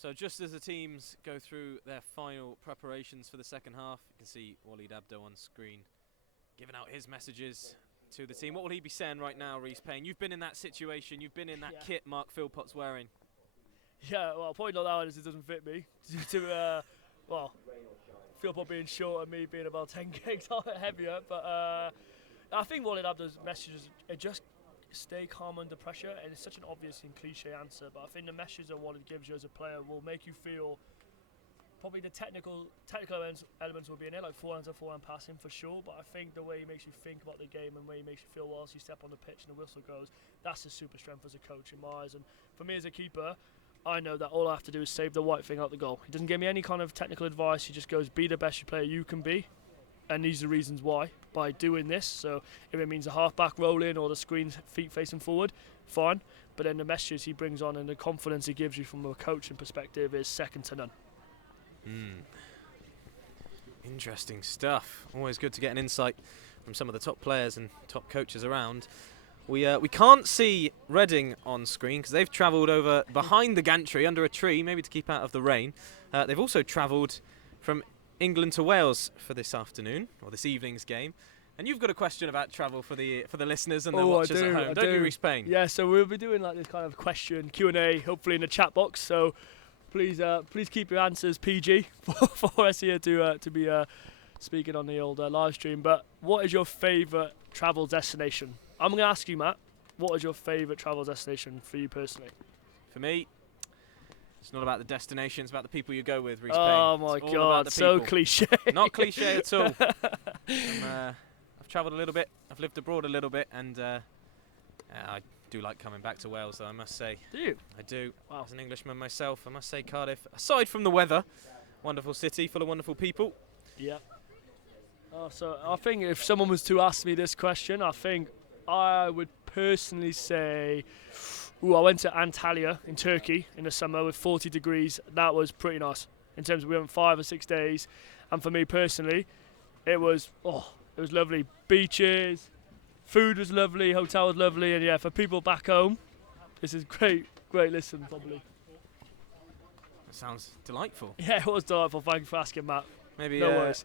So just as the teams go through their final preparations for the second half, you can see Walid Abdo on screen giving out his messages to the team. What will he be saying right now, Reece Payne? You've been in that situation, you've been in that kit Mark Philpott's wearing. Yeah, well, probably not that one as it doesn't fit me. Well, Philpott being short and me being about 10 gigs heavier, but I think Walid Abdo's messages are just stay calm under pressure, and it's such an obvious and cliche answer, but I think the message that Walid gives you as a player will make you feel probably the technical elements will be in it, like forehand to forehand passing for sure, but I think the way he makes you think about the game and the way he makes you feel whilst you step on the pitch and the whistle goes, that's his super strength as a coach in my eyes. And for me as a keeper, I know that all I have to do is save the white thing out the goal. He doesn't give me any kind of technical advice, he just goes, be the best player you can be, and these are the reasons why, by doing this. So if it means a half-back rolling or the screen feet facing forward, fine, but then the messages he brings on and the confidence he gives you from a coaching perspective is second to none. Interesting stuff. Always good to get an insight from some of the top players and top coaches around. We can't see Reading on screen because they've travelled over behind the gantry under a tree, maybe to keep out of the rain. They've also travelled from England to Wales for this afternoon, or this evening's game. And you've got a question about travel for the listeners and the watchers at home, don't you, Reece Payne? Yeah, so we'll be doing like this kind of question Q&A, hopefully in the chat box. So please keep your answers PG for us here to be speaking on the old live stream. But what is your favourite travel destination? I'm going to ask you, Matt, what is your favourite travel destination for you personally? For me, it's not about the destination, it's about the people you go with, Reece Oh Payne. my It's all God, about the so people. cliche. Not cliche at all. I've travelled a little bit, I've lived abroad a little bit, and I do like coming back to Wales, though, I must say. Do you? I do. Wow. As an Englishman myself, I must say Cardiff, aside from the weather, wonderful city, full of wonderful people. Yeah. So I think if someone was to ask me this question, I think I would personally say, I went to Antalya in Turkey in the summer with 40 degrees. That was pretty nice in terms of we went 5 or 6 days. And for me personally, it was lovely. Beaches, food was lovely, hotel was lovely. And yeah, for people back home, this is great listen probably. That sounds delightful. Yeah, it was delightful. Thank you for asking, Matt. Maybe, No worries.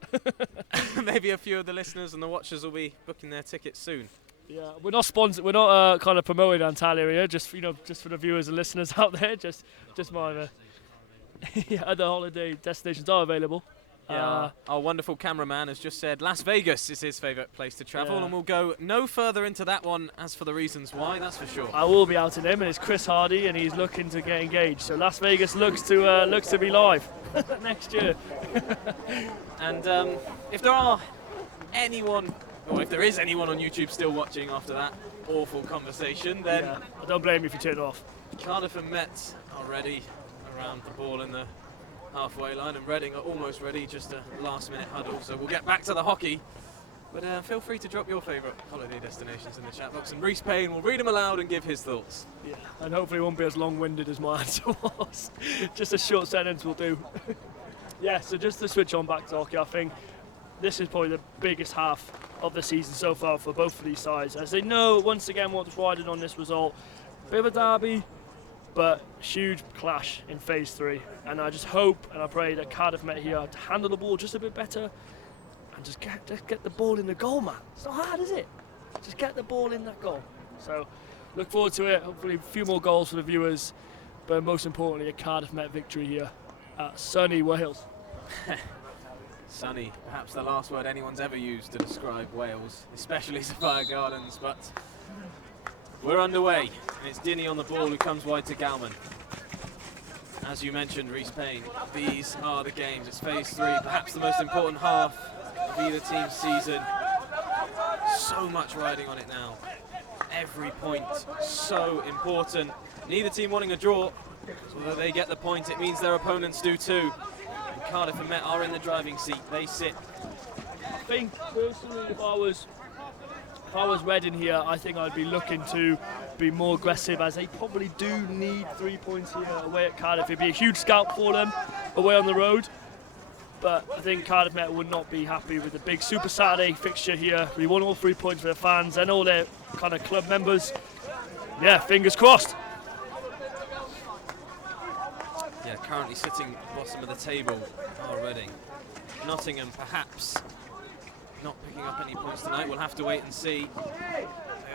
maybe a few of the listeners and the watchers will be booking their tickets soon. Yeah, we're not sponsored. We're not kind of promoting Antalya here. Just just for the viewers and listeners out there. Just my other holiday destinations are available. Yeah, our wonderful cameraman has just said Las Vegas is his favourite place to travel, and we'll go no further into that one as for the reasons why. That's for sure. I will be outing him, and it's Chris Hardy, and he's looking to get engaged. So Las Vegas looks to be live next year. And if there are anyone, or if there is anyone on YouTube still watching after that awful conversation, then I don't blame you if you turn it off. Cardiff and Met are ready around the ball in the halfway line, and Reading are almost ready, just a last-minute huddle. So we'll get back to the hockey. But feel free to drop your favourite holiday destinations in the chat box, and Reece Payne will read them aloud and give his thoughts. Yeah, and hopefully it won't be as long-winded as my answer was. Just a short sentence will do. Yeah, so just to switch on back to hockey, I think this is probably the biggest half of the season so far for both of these sides, as they know once again what's riding on this result. Bit of a derby, but huge clash in phase 3, and I just hope and I pray that Cardiff Met here to handle the ball just a bit better and just get the ball in the goal, man. It's not hard, is it? Just get the ball in that goal. So look forward to it. Hopefully a few more goals for the viewers, but most importantly a Cardiff Met victory here at sunny Wales. Sunny, perhaps the last word anyone's ever used to describe Wales, especially Sophia Gardens, but we're underway, and it's Dinny on the ball who comes wide to Galman. As you mentioned, Reece Payne, these are the games. It's phase 3, perhaps the most important half of either team's season. So much riding on it now. Every point so important. Neither team wanting a draw, so whether they get the point, it means their opponents do too. And Cardiff and Met are in the driving seat. They sit. I think personally, if I was Reading here, I think I'd be looking to be more aggressive, as they probably do need 3 points here away at Cardiff. It'd be a huge scalp for them away on the road, but I think Cardiff Met would not be happy with the big Super Saturday fixture here. We want all 3 points for the fans and all their kind of club members. Yeah, fingers crossed. Yeah, currently sitting bottom of the table are Reading. Nottingham perhaps not picking up any points tonight. We'll have to wait and see. They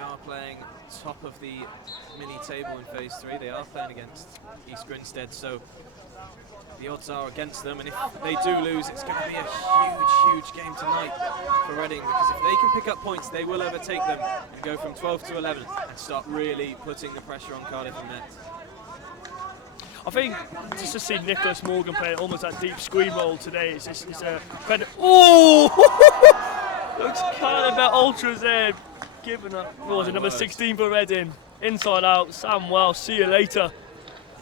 are playing top of the mini table in phase 3. They are playing against East Grinstead, so the odds are against them, and if they do lose, it's going to be a huge game tonight for Reading, because if they can pick up points, they will overtake them and go from 12 to 11 and start really putting the pressure on Cardiff and Met. I think just to see Nicholas Morgan play almost that deep screen role today is a credit. Oh! Looks kind of that Ultras there, giving up. What was it, number 16 for Reading? Inside out, Sam Welsh, see you later.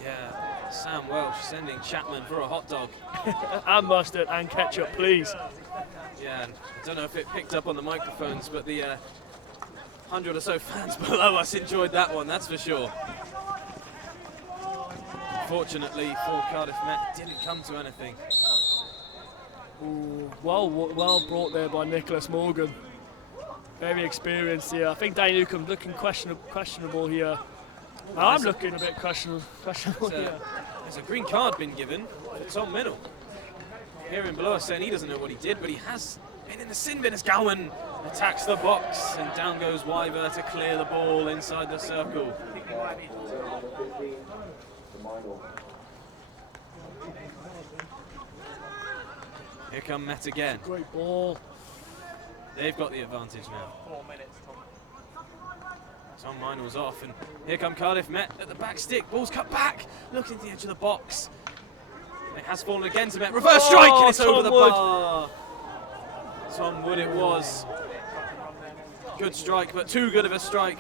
Yeah, Sam Welsh sending Chapman for a hot dog. And mustard and ketchup, please. Yeah, and I don't know if it picked up on the microphones, but the 100 or so fans below us enjoyed that one, that's for sure. Fortunately for Cardiff Met, didn't come to anything. Ooh, well brought there by Nicholas Morgan. Very experienced here. I think Danny Newcombe looking questionable here. I'm looking a bit questionable here. There's a green card been given for Tom Minnell. Hearing below us saying he doesn't know what he did, but he has been in the sin bin as Gowan attacks the box, and down goes Wyver to clear the ball inside the circle. Here come Met again. Great ball. They've got the advantage now. 4 minutes, Tom. Tom Minell's off, and here come Cardiff Met at the back stick. Ball's cut back, looking at the edge of the box. It has fallen again to Met. Reverse strike, and it's over the bar. Tom Wood it was. Good strike, but too good of a strike.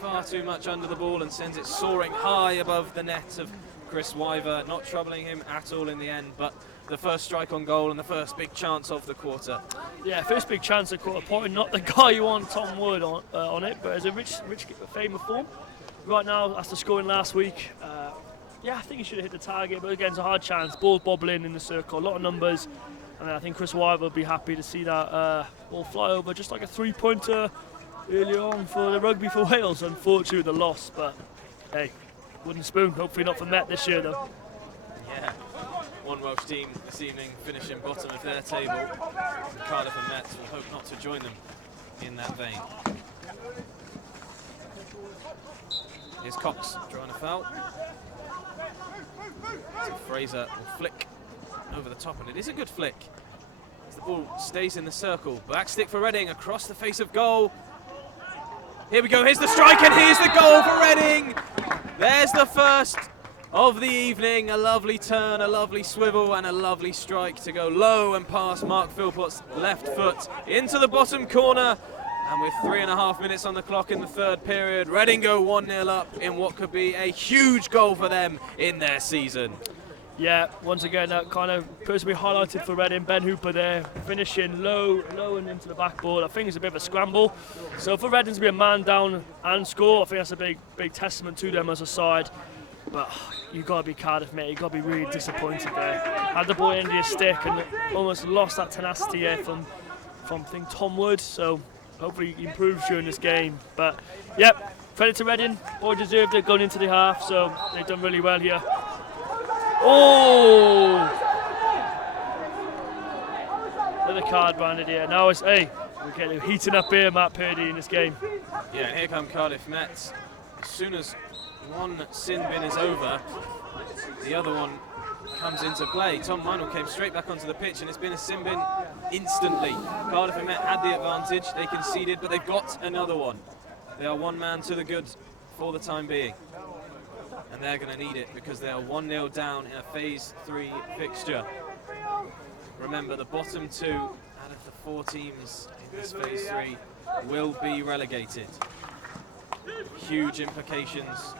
Far too much under the ball and sends it soaring high above the net of Chris Wyver, not troubling him at all in the end, but the first strike on goal and the first big chance of the quarter. Yeah, first big chance of quarter point. Not the guy you want, Tom Wood, on it, but as a rich fame of form. Right now, after scoring last week, yeah, I think he should have hit the target, but again, it's a hard chance. Ball bobbling in the circle, a lot of numbers, and I think Chris Wyver will be happy to see that ball fly over, just like a three-pointer early on for the rugby for Wales. Unfortunately, the loss, but hey, wooden spoon. Hopefully not for Met this year, though. Yeah. One Welsh team this evening finishing bottom of their table. And Cardiff and Met will hope not to join them in that vein. Here's Cox drawing a foul. So Fraser will flick over the top, and it is a good flick as the ball stays in the circle. Back stick for Reading across the face of goal. Here we go, here's the strike, and here's the goal for Reading. There's the first of the evening. A lovely turn, a lovely swivel, and a lovely strike to go low and past Mark Philpott's left foot into the bottom corner. And with 3.5 minutes on the clock in the third period, Reading go 1-0 up in what could be a huge goal for them in their season. Yeah, once again, that kind of person we highlighted for Reading, Ben Hooper there, finishing low and into the backboard. I think it's a bit of a scramble. So for Reading to be a man down and score, I think that's a big testament to them as a side. But you've got to be Cardiff, mate. You've got to be really disappointed there. Had the ball into your stick and almost lost that tenacity here from I think Tom Wood. So hopefully he improves during this game. But yep, credit to Reading. All deserved it going into the half. So they've done really well here. Oh! Another card branded here. Now it's, hey, we're getting heating up here, Matt Purdy, in this game. Yeah, and here come Cardiff Met. As soon as one sin bin is over, the other one comes into play. Tom Minell came straight back onto the pitch, and it's been a sin bin instantly. Cardiff and Met had the advantage. They conceded, but they've got another one. They are one man to the good for the time being. And they're going to need it because they are 1-0 down in a phase 3 fixture. Remember, the bottom 2 out of the 4 teams in this phase 3 will be relegated. Huge implications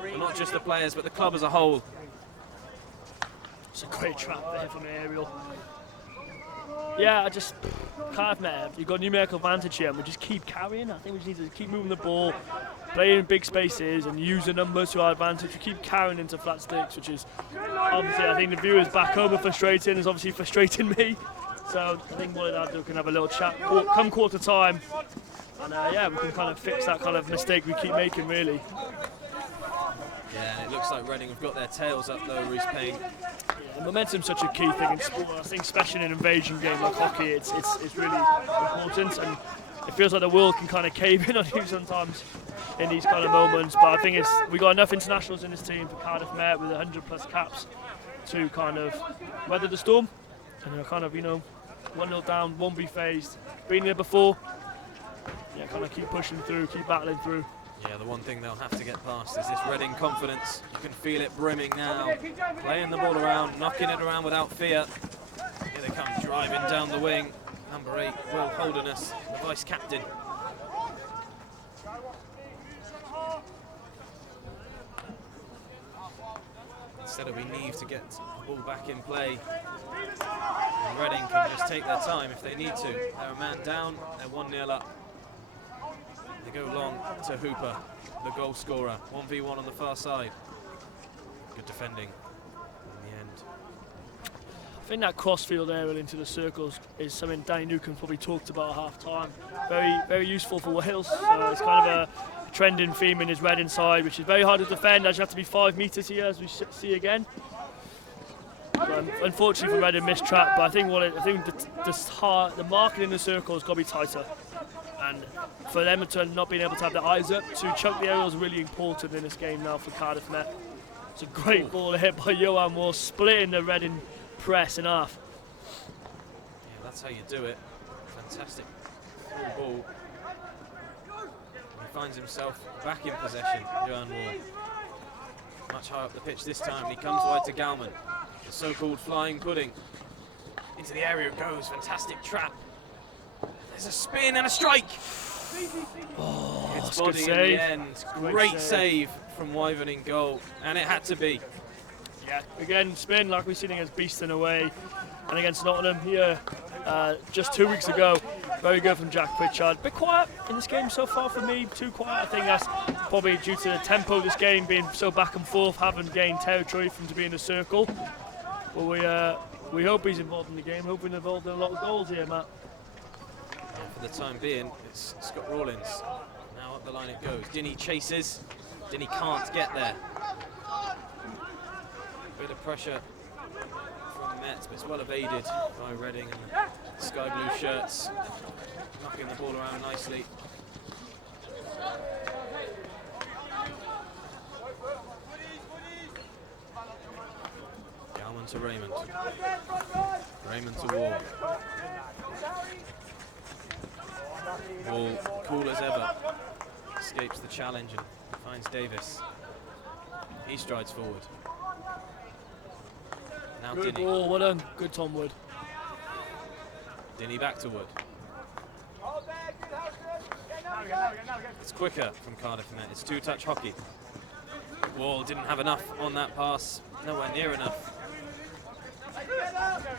for not just the players but the club as a whole. It's a great trap there from Ariel. Yeah, I just can't, man. You've got numerical advantage here, and we just keep carrying. I think we just need to keep moving the ball, play in big spaces, and use the numbers to our advantage. We keep carrying into flat sticks, which is obviously, I think the viewers back home are frustrating. It's obviously frustrating me. So I think one of that can have a little chat come quarter time, and yeah, we can kind of fix that kind of mistake we keep making, really. Yeah, and it looks looks like Reading have got their tails up though, Reece Payne. Yeah, momentum's such a key thing in sport. I think especially in an invasion game like hockey, it's really important, and it feels like the world can kind of cave in on you sometimes in these kind of moments. But I think we got enough internationals in this team for Cardiff Met with 100+ caps to kind of weather the storm, and kind of 1-0 down, won't be phased. Been there before. Yeah, kind of keep pushing through, keep battling through. Yeah, the one thing they'll have to get past is this Reading confidence. You can feel it brimming now. Playing the ball around, knocking it around without fear. Here they come, driving down the wing. Number 8, Will Holderness, the vice captain. Instead of we need to get the ball back in play. And Reading can just take their time if they need to. They're a man down, they're 1-0 up. They go long to Hooper, the goal scorer. 1v1 on the far side. Good defending in the end. I think that crossfield area into the circles is something Danny Newcombe probably talked about at half-time. Very, very useful for Wales. It's kind of a trending theme in his Reading side, which is very hard to defend, as you have to be 5 metres here, as we see again. But unfortunately for Reading, missed trap. But I think the marking in the circle has got to be tighter. And for them to not being able to have their eyes up to choke the aerial is really important in this game now for Cardiff Met. It's a great ball hit by Johan Moore, splitting the Reading press in half. Yeah, that's how you do it. Fantastic through ball. He finds himself back in possession, Johan Moore. Much higher up the pitch this time. He comes wide to Galman. The so-called flying pudding. Into the area it goes. Fantastic trap. There's a spin and a strike. Oh, it's body in the end. Great save from Wyvern in goal, and it had to be. Yeah, again, spin like we've seen against Beeston away and against Nottingham here just 2 weeks ago. Very good from Jack Pritchard. Bit quiet in this game so far for me, too quiet. I think that's probably due to the tempo of this game being so back and forth, haven't gained territory from to be in the circle. But we hope he's involved in the game, hoping involved in a lot of goals here, Matt. For the time being, it's Scott Rawlins. Now up the line it goes. Dinny chases. Dinny can't get there. Bit of pressure from the Mets, but it's well evaded by Reading and the sky blue shirts. Knocking the ball around nicely. Galman to Raymond. Raymond to Wall. Wall, cool as ever, escapes the challenge and finds Davis. He strides forward. Now Good Dinny. ball, well done. Good Tom Wood. Dinny back to Wood. It's quicker from Cardiff Met. It's 2-touch hockey. Wall didn't have enough on that pass. Nowhere near enough.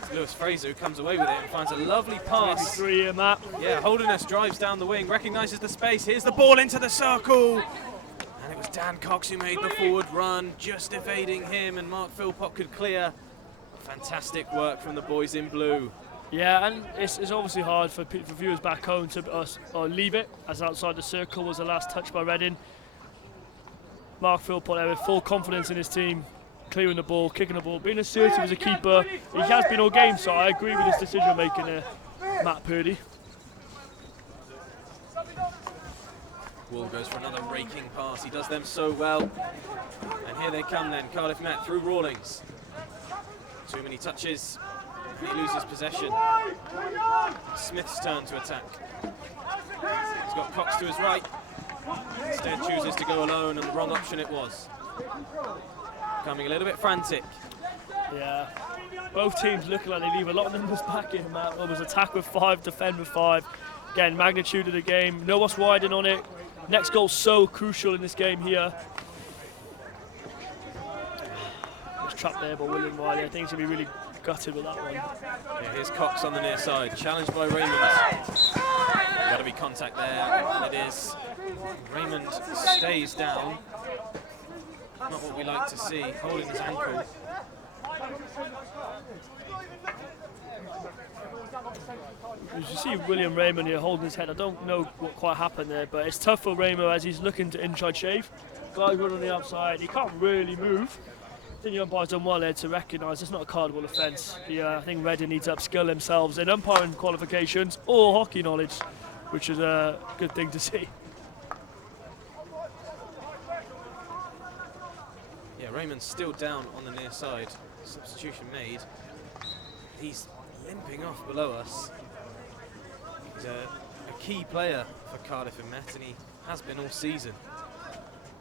It's Lewis Fraser who comes away with it and finds a lovely pass. 3 here, Matt. Yeah, Holderness drives down the wing, recognises the space. Here's the ball into the circle. And it was Dan Cox who made the forward run, just evading him, and Mark Philpott could clear. Fantastic work from the boys in blue. Yeah, and it's obviously hard for viewers back home to leave it, as outside the circle was the last touch by Reading. Mark Philpott there with full confidence in his team, clearing the ball, kicking the ball, being assertive as a keeper. He has been all game, so I agree with his decision making there, Matt Purdy. Wall goes for another raking pass. He does them so well. And here they come then, Cardiff Met through Rawlings. Too many touches, and he loses possession. Smith's turn to attack. He's got Cox to his right. Instead chooses to go alone, and the wrong option it was. Becoming a little bit frantic. Yeah, both teams looking like they leave a lot of numbers back in, Matt. Well, it was attack with 5, defend with 5. Again, magnitude of the game. Know what's riding on it. Next goal so crucial in this game here. It's trapped there by William Wiley. I think he's going to be really gutted with that one. Yeah, here's Cox on the near side, challenged by Raymond. Got to be contact there, and it is. Raymond stays down. Not what we like to see, holding his ankle. As you see William Raymond here holding his head, I don't know what quite happened there, but it's tough for Raymond as he's looking to inside shave. guys run on the outside, he can't really move. I think the umpire's done well there to recognise it's not a cardable offence. I think Reading need to upskill themselves in umpiring qualifications or hockey knowledge, which is a good thing to see. Yeah, Raymond's still down on the near side. Substitution made. He's limping off below us. He's a key player for Cardiff and Met, and he has been all season.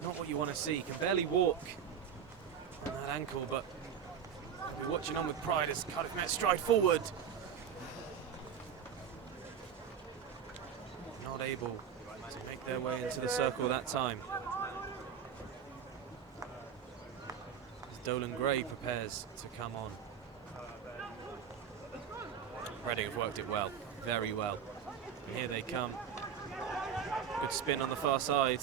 Not what you want to see. He can barely walk on that ankle, but we're watching on with pride as Cardiff Met stride forward. Not able to make their way into the circle that time. As Dolan Gray prepares to come on. Reading have worked it well, very well. And here they come. Good spin on the far side.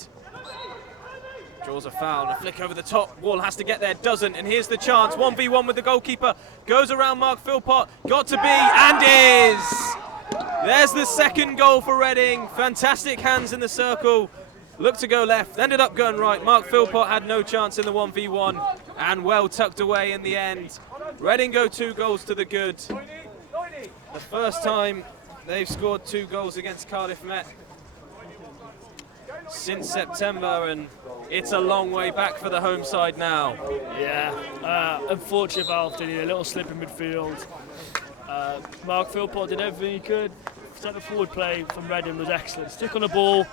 Draws a foul, a flick over the top. Wall has to get there, doesn't, and here's the chance. 1v1 with the goalkeeper. Goes around Mark Philpott, got to be, and is! There's the second goal for Reading. Fantastic hands in the circle. Looked to go left, ended up going right. Mark Philpott had no chance in the 1v1, and well tucked away in the end. Reading go 2 goals to the good. The first time they've scored 2 goals against Cardiff Met since September, and it's a long way back for the home side now. Yeah, unfortunate Valve did a little slip in midfield. Mark Philpott did everything he could. Centre forward play from Reading was excellent. Stick on the ball,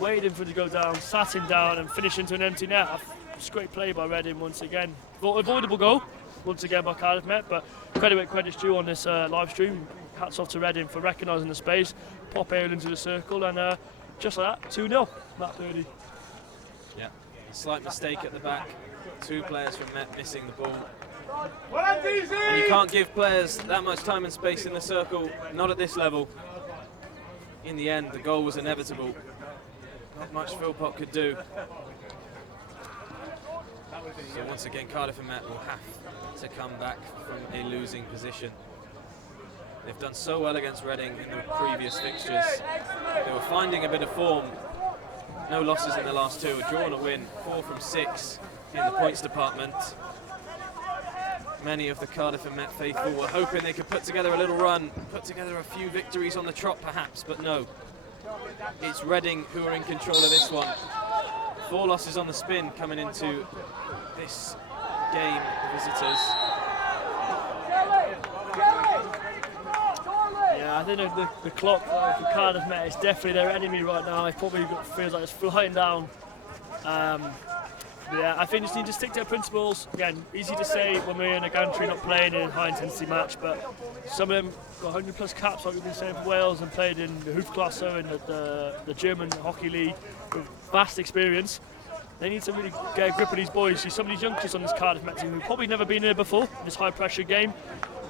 waiting for it to go down, sat him down and finished into an empty net. It's great play by Reading once again. Avoidable goal once again by Cardiff Met, but credit where credit's due on this live stream. Hats off to Reading for recognising the space, pop Hale into the circle, and just like that, 2-0, Matt Purdy. Yeah, a slight mistake at the back. 2 players from Met missing the ball. And you can't give players that much time and space in the circle, not at this level. In the end, the goal was inevitable. Not much Philpott could do. So once again, Cardiff and Met will have to come back from a losing position. They've done so well against Reading in the previous fixtures. They were finding a bit of form. No losses in the last 2, a draw and a win, 4 from 6 in the points department. Many of the Cardiff and Met faithful were hoping they could put together a little run, put together a few victories on the trot perhaps, but no. It's Reading who are in control of this one. 4 losses on the spin coming into this game, visitors. Yeah, I think the clock for Cardiff Met is definitely their enemy right now. It probably feels like it's flying down. Yeah, I think just need to stick to their principles. Again, easy to say when we're in a gantry not playing in a high intensity match, but some of them got 100 plus caps like we've been saying for Wales and played in the Hoofklasse and the German Hockey League with vast experience. They need to really get a grip of these boys. See some of these youngsters on this Cardiff Met team who've probably never been here before, this high pressure game,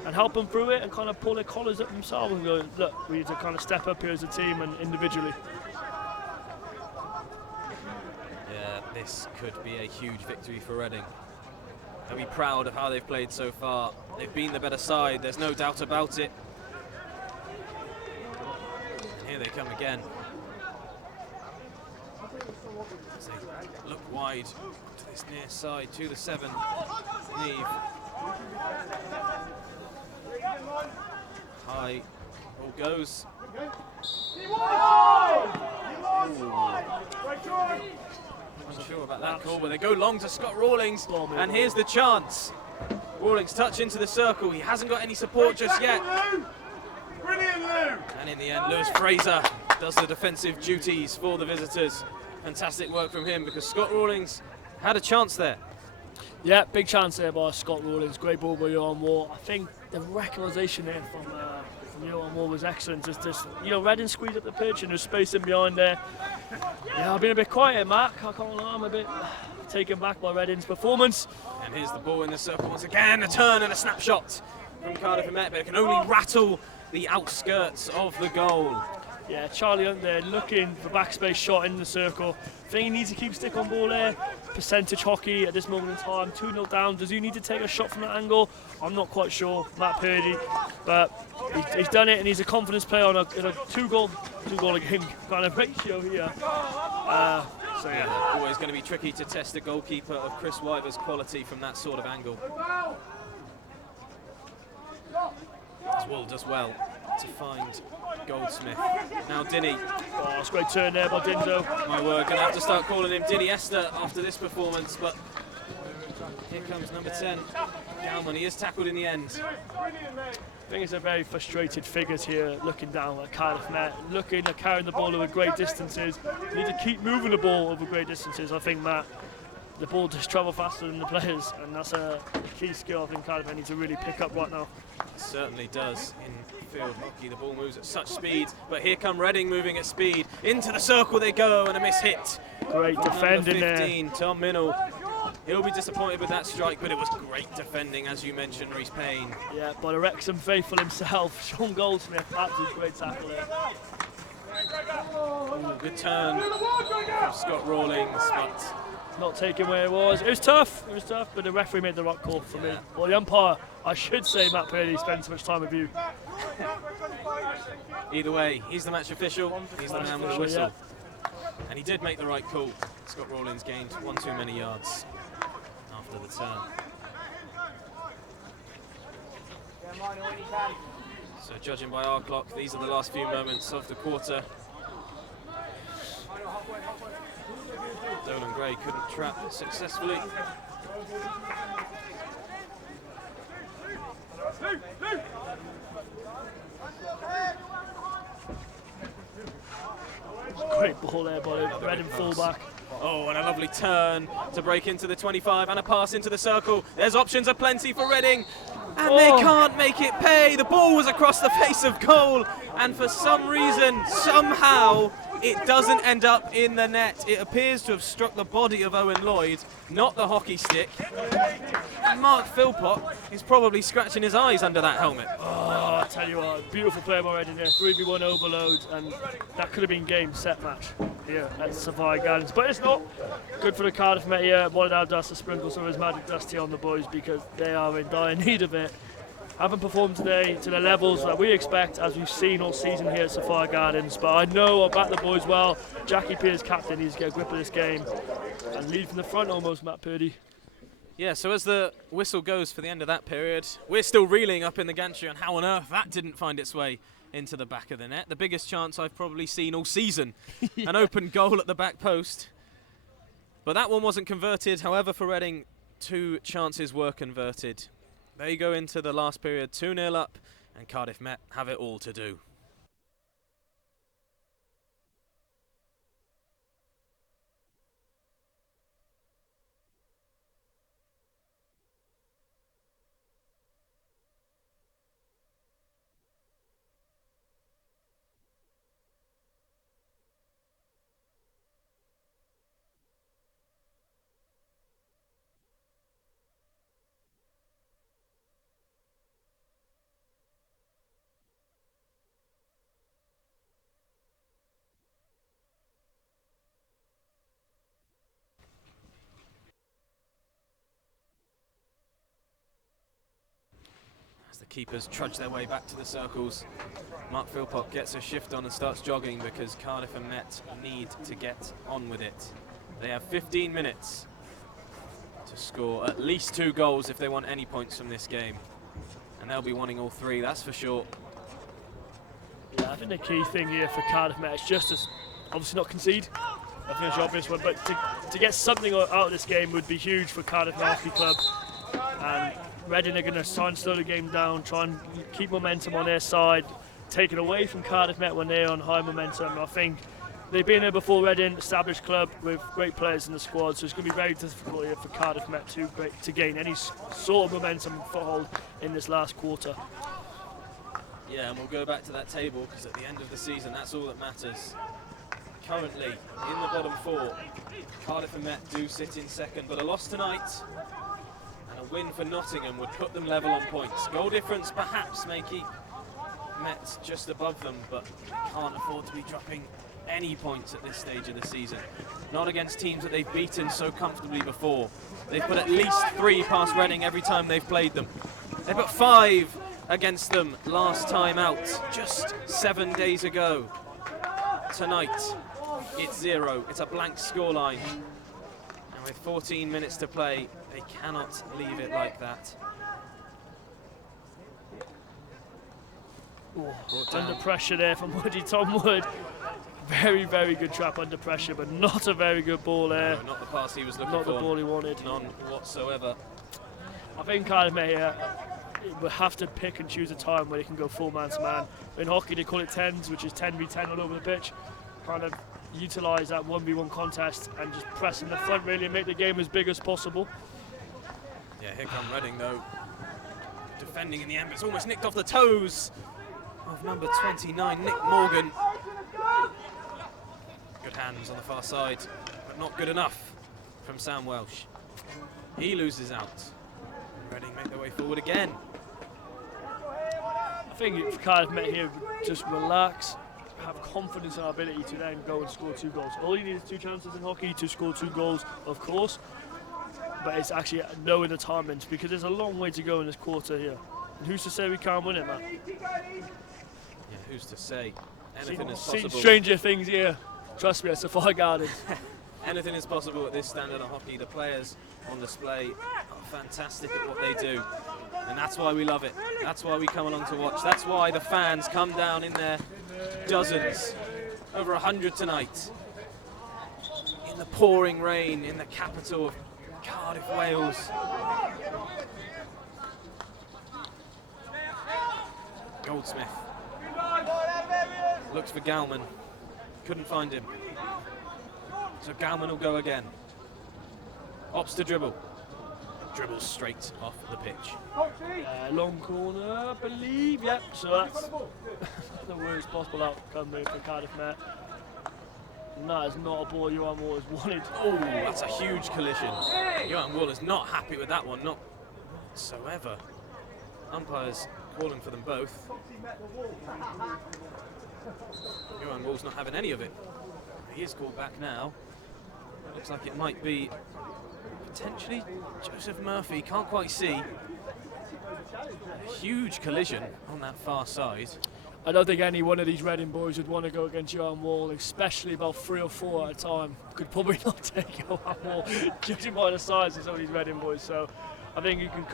and help them through it and kind of pull their collars up themselves and go, look, we need to kind of step up here as a team and individually. Yeah, this could be a huge victory for Reading. They'll be proud of how they've played so far. They've been the better side, there's no doubt about it. And here they come again. As they look wide to this near side, to the 7. Neve. High, ball goes. Not sure about that call, but they go long to Scott Rawlings, and here's the chance. Rawlings touch into the circle, he hasn't got any support just yet. And in the end, Lewis Fraser does the defensive duties for the visitors. Fantastic work from him, because Scott Rawlings had a chance there. Yeah, big chance there by Scott Rawlings. Great ball by Johan Moore. I think the recognition there from Johan Moore was excellent. Just Reading squeezed up the pitch and there's space in behind there. Yeah, I've been a bit quiet, Mark. I can't lie, I'm a bit taken back by Reading's performance. And here's the ball in the circle once again. A turn and a snapshot from Cardiff and Met, but it can only rattle the outskirts of the goal. Yeah, Charlie Hunt there looking for backspace shot in the circle. I think he needs to keep stick on ball there. Percentage hockey at this moment in time. 2-0 down. Does he need to take a shot from that angle? I'm not quite sure, Matt Purdy. But he's done it, and he's a confidence player on in a two goal a game kind of ratio here. So yeah. Always going to be tricky to test a goalkeeper of Chris Wyver's quality from that sort of angle. As Wool does well to find Goldsmith. Now Dinny. Oh, it's a great turn there by Dindo. My word, going to have to start calling him Dinny Esther after this performance, but here comes number 10, Galman. He is tackled in the end. I think it's a very frustrated figures here, looking down at Cardiff Met, looking at carrying the ball over great distances. You need to keep moving the ball over great distances. I think, Matt, the ball just travel faster than the players, and that's a key skill I think Cardiff need to really pick up right now. It certainly does. In field hockey, the ball moves at such speed, but here come Reading moving at speed. Into the circle they go, and a miss hit. Great defending Number 15, there. Tom Minnell. He'll be disappointed with that strike, but it was great defending, as you mentioned, Reece Payne. Yeah, by the Wrexham faithful himself, Sean Goldsmith, absolutely great tackle there. Ooh, good turn from Scott Rawlings, but Not taking where it was. It was tough, but the referee made the right call for me. Well, the umpire, I should say, Matt Purdy, spent so much time with you. either way, he's the match official, he's the man with the whistle. And he did make the right call. Scott Rawlings gained one too many yards after the turn. So judging by our clock, these are the last few moments of the quarter. Dolan Gray couldn't trap successfully. Great ball there by the Reading fullback. Oh, and a lovely turn to break into the 25 and a pass into the circle. There's options aplenty for Reading, and they can't make it pay. The ball was across the face of goal, and for some reason, somehow, it doesn't end up in the net. It appears to have struck the body of Owen Lloyd, not the hockey stick. And Mark Philpott is probably scratching his eyes under that helmet. Oh, I tell you what, beautiful play by Reading there. 3v1 overload, and that could have been game set match here at Savoy Gardens. But it's not. Good for the Cardiff Met here. Wanted our dust to sprinkle some of his magic dust here on the boys because they are in dire need of it. Haven't performed today to the levels that we expect, as we've seen all season here at Sapphire Gardens. But I know I'll back the boys well. Jackie Pierce, captain, needs to get a grip of this game and lead from the front almost, Matt Purdy. Yeah, so as the whistle goes for the end of that period, we're still reeling up in the gantry on how on earth that didn't find its way into the back of the net. The biggest chance I've probably seen all season. Yeah. An open goal at the back post. But that one wasn't converted. However, for Reading, 2 chances were converted. They go into the last period 2-0 up, and Cardiff Met have it all to do. The keepers trudge their way back to the circles. Mark Philpott gets a shift on and starts jogging because Cardiff and Met need to get on with it. They have 15 minutes to score at least 2 goals if they want any points from this game. And they'll be wanting all 3, that's for sure. Yeah, I think the key thing here for Cardiff Met is just to obviously not concede. I think it's the obvious one, but to get something out of this game would be huge for Cardiff Hockey Club. And Reading are going to try and slow the game down, try and keep momentum on their side, take it away from Cardiff Met when they're on high momentum. I think they've been there before, Reading, established club with great players in the squad, so it's going to be very difficult here for Cardiff Met to gain any sort of momentum and foothold in this last quarter. Yeah, and we'll go back to that table because at the end of the season, that's all that matters. Currently, in the bottom 4, Cardiff and Met do sit in second, but a loss tonight a win for Nottingham would put them level on points. Goal difference perhaps may keep Met just above them, but can't afford to be dropping any points at this stage of the season. Not against teams that they've beaten so comfortably before. They've put at least 3 past Reading every time they've played them. They put 5 against them last time out, just 7 days ago. Tonight, It's 0. It's a blank scoreline. And with 14 minutes to play, they cannot leave it like that. Ooh, under pressure there from Woody Tom Wood. Very, very good trap under pressure, but not a very good ball there. No, not the pass he was looking not for. Not the ball he wanted. None whatsoever. I think Cardiff will have to pick and choose a time where they can go full man-to-man. In hockey, they call it 10s, which is 10v10 all over the pitch. Kind of utilise that 1v1 contest and just press in the front really and make the game as big as possible. Yeah, here come Reading though. Defending in the end, but it's almost nicked off the toes of number 29, Nick Morgan. Good hands on the far side, but not good enough from Sam Welsh. He loses out. Reading make their way forward again. I think if Cardiff met here, just relax, have confidence in our ability to then go and score 2 goals. All you need is 2 chances in hockey to score 2 goals, of course, but it's actually knowing the timings because there's a long way to go in this quarter here. And who's to say we can't win it, man? Yeah, who's to say? Anything is possible. Seen stranger things here. Trust me, at Sapphire Gardens. Anything is possible at this standard of hockey. The players on display are fantastic at what they do. And that's why we love it. That's why we come along to watch. That's why the fans come down in their dozens. Over 100 tonight. In the pouring rain in the capital of Cardiff, Wales. Goldsmith. Looks for Gallman. Couldn't find him. So Gallman will go again. Opts to dribble. Dribbles straight off the pitch. Long corner, I believe. Yep, so that's the worst possible outcome for Cardiff Met. And that is not a ball Johan Wall has wanted. Oh, that's a huge collision. Johan Wall is not happy with that one, not whatsoever. Umpires calling for them both. Johan Wall's not having any of it. He is called back now. Looks like it might be potentially Joseph Murphy. Can't quite see. A huge collision on that far side. I don't think any one of these Reading boys would want to go against Johan Wall, especially about 3 or 4 at a time. Could probably not take Johan Wall, judging by the size of some of these Reading boys. So I think you can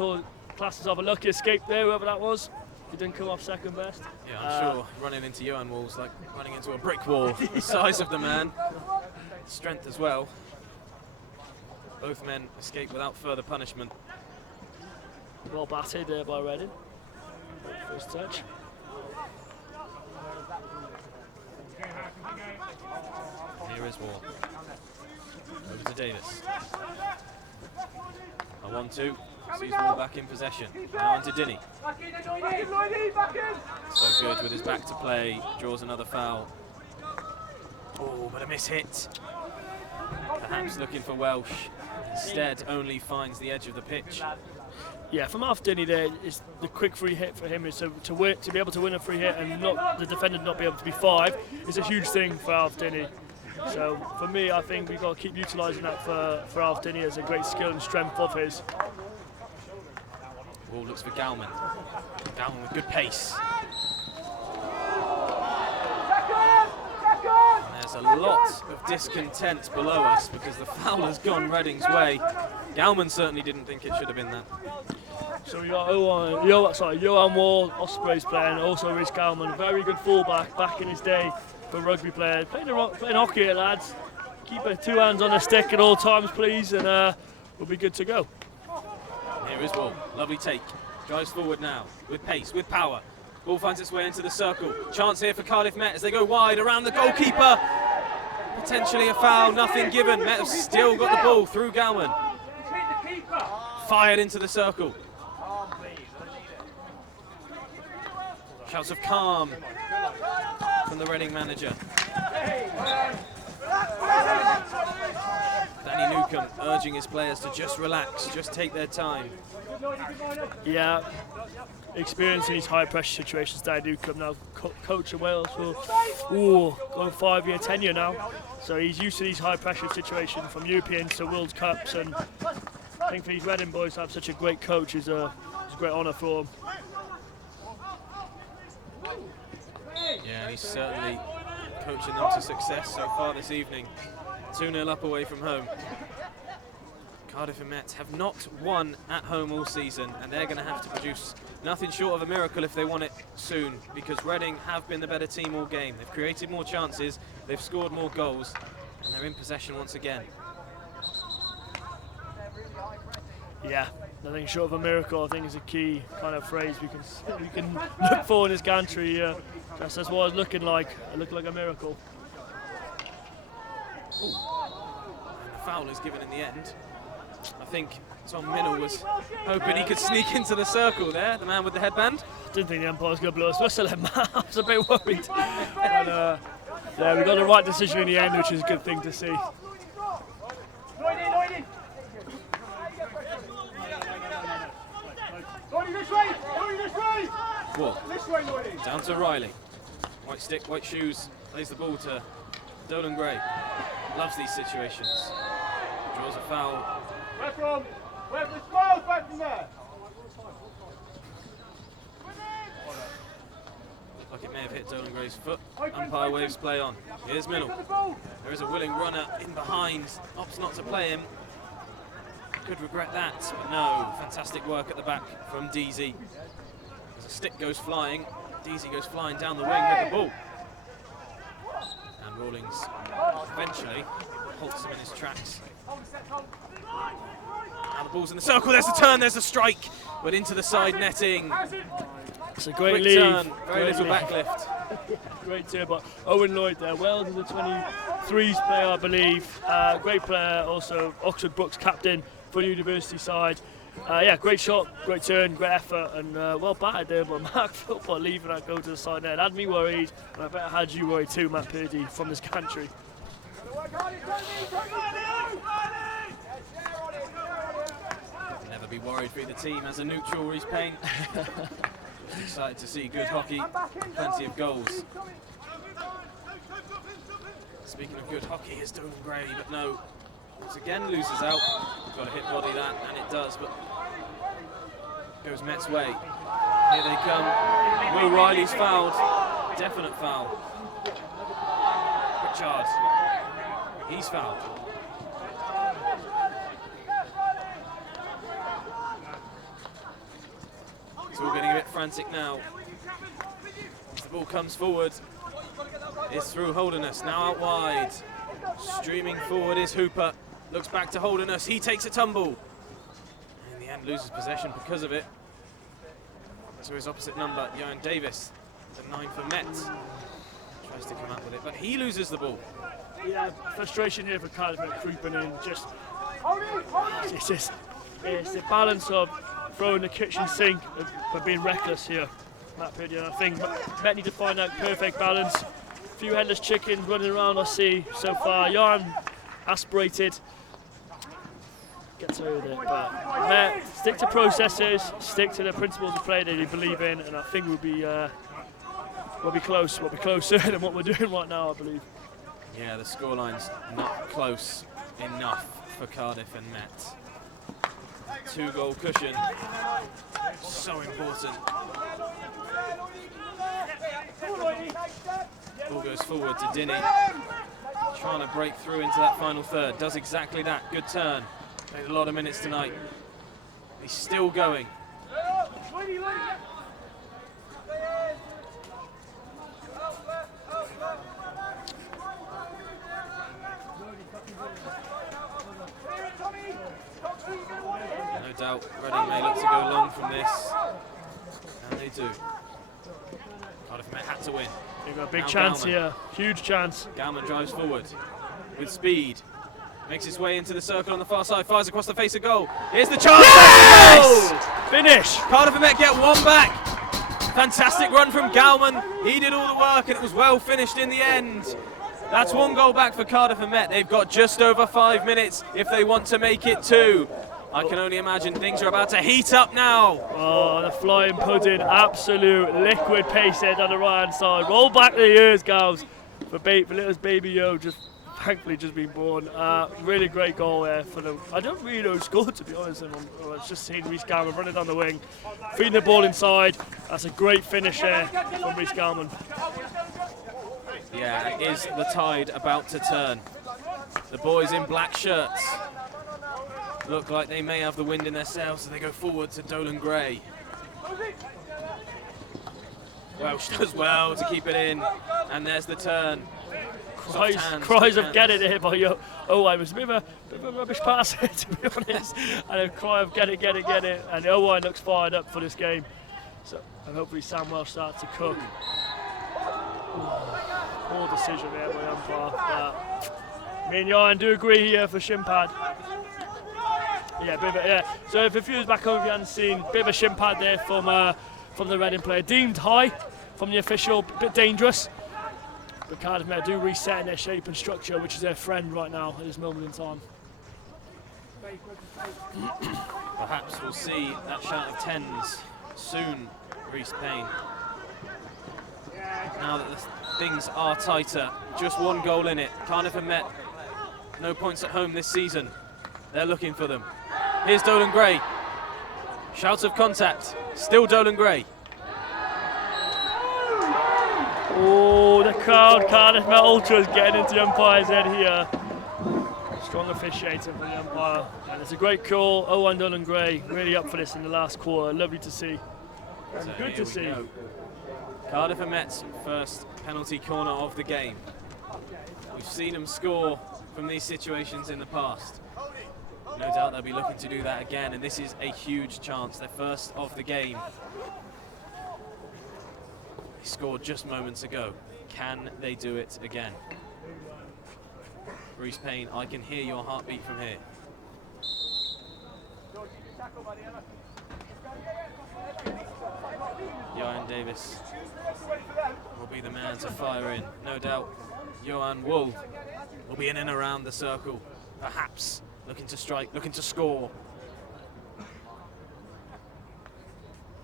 class yourself a lucky escape there, whoever that was. He didn't come off second best. Yeah, I'm sure running into Johan Wall's like running into a brick wall. The size of the man, strength as well. Both men escape without further punishment. Well batted there by Reading. First touch. Here is Wall. Over to Davis. A 1-2. Sees Wall back in possession. Now onto Dinny. So good with his back to play. Draws another foul. Oh, but a miss hit. Perhaps looking for Welsh. Instead, only finds the edge of the pitch. Yeah, from off Dinny there, it's the quick free hit for him is to be able to win a free hit and not the defender not be able to be 5 is a huge thing for Alf Dinny. So for me, I think we've got to keep utilising that for Alf Dinny as a great skill and strength of his. Wall looks for Gallman. Gallman with good pace. And there's a lot of discontent below us because the foul has gone Reading's way. Gallman certainly didn't think it should have been that. So we got Johan Wall, Ospreys player, and also Rhys Gallman, very good fullback back in his day for rugby player. Playing hockey here, lads. Keep 2 hands on the stick at all times, please, and we'll be good to go. Here is Wall. Lovely take. Drives forward now with pace, with power. Ball finds its way into the circle. Chance here for Cardiff Met as they go wide around the goalkeeper. Potentially a foul, nothing given. Met have still got the ball through Gallman. Fired into the circle. Shouts of calm from the Reading manager. Danny Newcombe urging his players to just relax, just take their time. Yeah, experiencing these high pressure situations, Danny Newcombe now coach of Wales for going 5-year tenure now. So he's used to these high pressure situations from Europeans to World Cups, and I think for these Reading boys to have such a great coach is a great honour for them. Yeah, he's certainly coaching them to success so far this evening. 2-0 up away from home. Cardiff and Met have not won at home all season, and they're going to have to produce nothing short of a miracle if they want it soon, because Reading have been the better team all game. They've created more chances, they've scored more goals, and they're in possession once again. Yeah, nothing short of a miracle, I think, is a key kind of phrase we can look for in this country. Just as what it's looking like, it looked like a miracle. Ooh. And the foul is given in the end. I think Tom Minnell was hoping he could sneak into the circle there, the man with the headband. Didn't think the umpire was going to blow us whistle at man. I was a bit worried. But, yeah, we got the right decision in the end, which is a good thing to see. Wall. Down to Riley. White stick, white shoes, plays the ball to Dolan Gray. Loves these situations. Draws a foul. Where from? Where from the smiles back from there? Looked like it may have hit Dolan Gray's foot. Umpire waves play on. Here's Minnell. There is a willing runner in behind. Opts not to play him. Could regret that, but no. Fantastic work at the back from DZ. As a stick goes flying, DZ goes flying down the wing with the ball. And Rawlings eventually halts him in his tracks. Now the ball's in the circle, there's the turn, there's the strike, but into the side netting. It's a great Quick lead. turn, very Great little lead. backlift. Great turn, but Owen Lloyd there, Wales is a 23s player, I believe. Great player, also Oxford Brookes captain for the university side. Yeah, great shot, great turn, great effort, and well batted there, but Mark Philpott leaving that go to the side net had me worried, and I bet I had you worried too, Matt Purdy, from this country. Never be worried for the team as a neutral Reece Payne. Excited to see good hockey, plenty of goals. Speaking of good hockey, here's Dolan Gray, but no. Once again loses out. Got to hit body that, and it does, but goes Met's way. Here they come. Will Riley's fouled. Definite foul. Richard. He's fouled. It's all getting a bit frantic now. As the ball comes forward, it's through Holderness, now out wide. Streaming forward is Hooper. Looks back to Holderness, he takes a tumble. And in the end loses possession because of it. To his opposite number, Johan Davis, the 9 for Met. Tries to come out with it, but he loses the ball. Yeah, frustration here for Cardiff creeping in. It's the balance of throwing the kitchen sink but being reckless here, Matt Purdy. I think Met need to find that perfect balance. A few headless chickens running around I see so far. Yarn aspirated. Gets over it, but Met stick to processes, stick to the principles of play that they believe in, and I think we'll be close. We'll be closer than what we're doing right now, I believe. Yeah, the scoreline's not close enough for Cardiff and Met. 2-goal cushion, so important. Ball goes forward to Dinny, trying to break through into that final third. Does exactly that. Good turn. Played a lot of minutes tonight. He's still going. No doubt Reading may look to go long from this, and they do. Cardiff Met had to win. They've got a big Now chance Gallman. here, huge chance. Gallman drives forward with speed, makes his way into the circle on the far side, fires across the face of goal. Here's the chance! Yes! Goal! Finish! Cardiff and Met get one back. Fantastic run from Gallman. He did all the work, and it was well finished in the end. That's 1 goal back for Cardiff and Met. They've got just over 5 minutes if they want to make it 2. I can only imagine things are about to heat up now. Oh, the flying pudding, absolute liquid pace there down the right hand side. Roll back the years, gals. For little baby Yo, just thankfully just been born. Really great goal there for them. I don't really know who scored, to be honest. I was just seeing Reece Gallman running down the wing, feeding the ball inside. That's a great finish there from Reece Gallman. Yeah, it is the tide about to turn. The boys in black shirts look like they may have the wind in their sails, so they go forward to Dolan Gray. Welsh does well to keep it in, and there's the turn. Cries of get it here by you. Oh, I was a bit of a rubbish pass here, to be honest. And a cry of get it. And Owen looks fired up for this game. So, and hopefully Sam Welsh starts to cook. Poor decision there by umpire. Me and Johan do agree here for shin pad. Yeah. So if a few years back home, if you hadn't seen, bit of a shin pad there from the Reading player. Deemed high from the official, a bit dangerous. But Cardiff Met do reset in their shape and structure, which is their friend right now at this moment in time. Perhaps we'll see that shout of tens soon, Reece Payne. Now that things are tighter, just one goal in it. Cardiff and Met, no points at home this season. They're looking for them. Here's Dolan Gray. Shout of contact, still Dolan Gray. Oh, the crowd, Cardiff Met Ultras getting into the umpire's head here. Strong officiating from the umpire. And it's a great call. Owen Dolan Gray really up for this in the last quarter. Lovely to see. So good to see. Go. Cardiff and Met's first penalty corner of the game. We've seen them score from these situations in the past. No doubt they'll be looking to do that again, and this is a huge chance. Their first of the game. They scored just moments ago. Can they do it again? Reece Payne, I can hear your heartbeat from here. Johan Davis will be the man to fire in. No doubt Johan Wool will be in and around the circle, perhaps looking to strike, looking to score.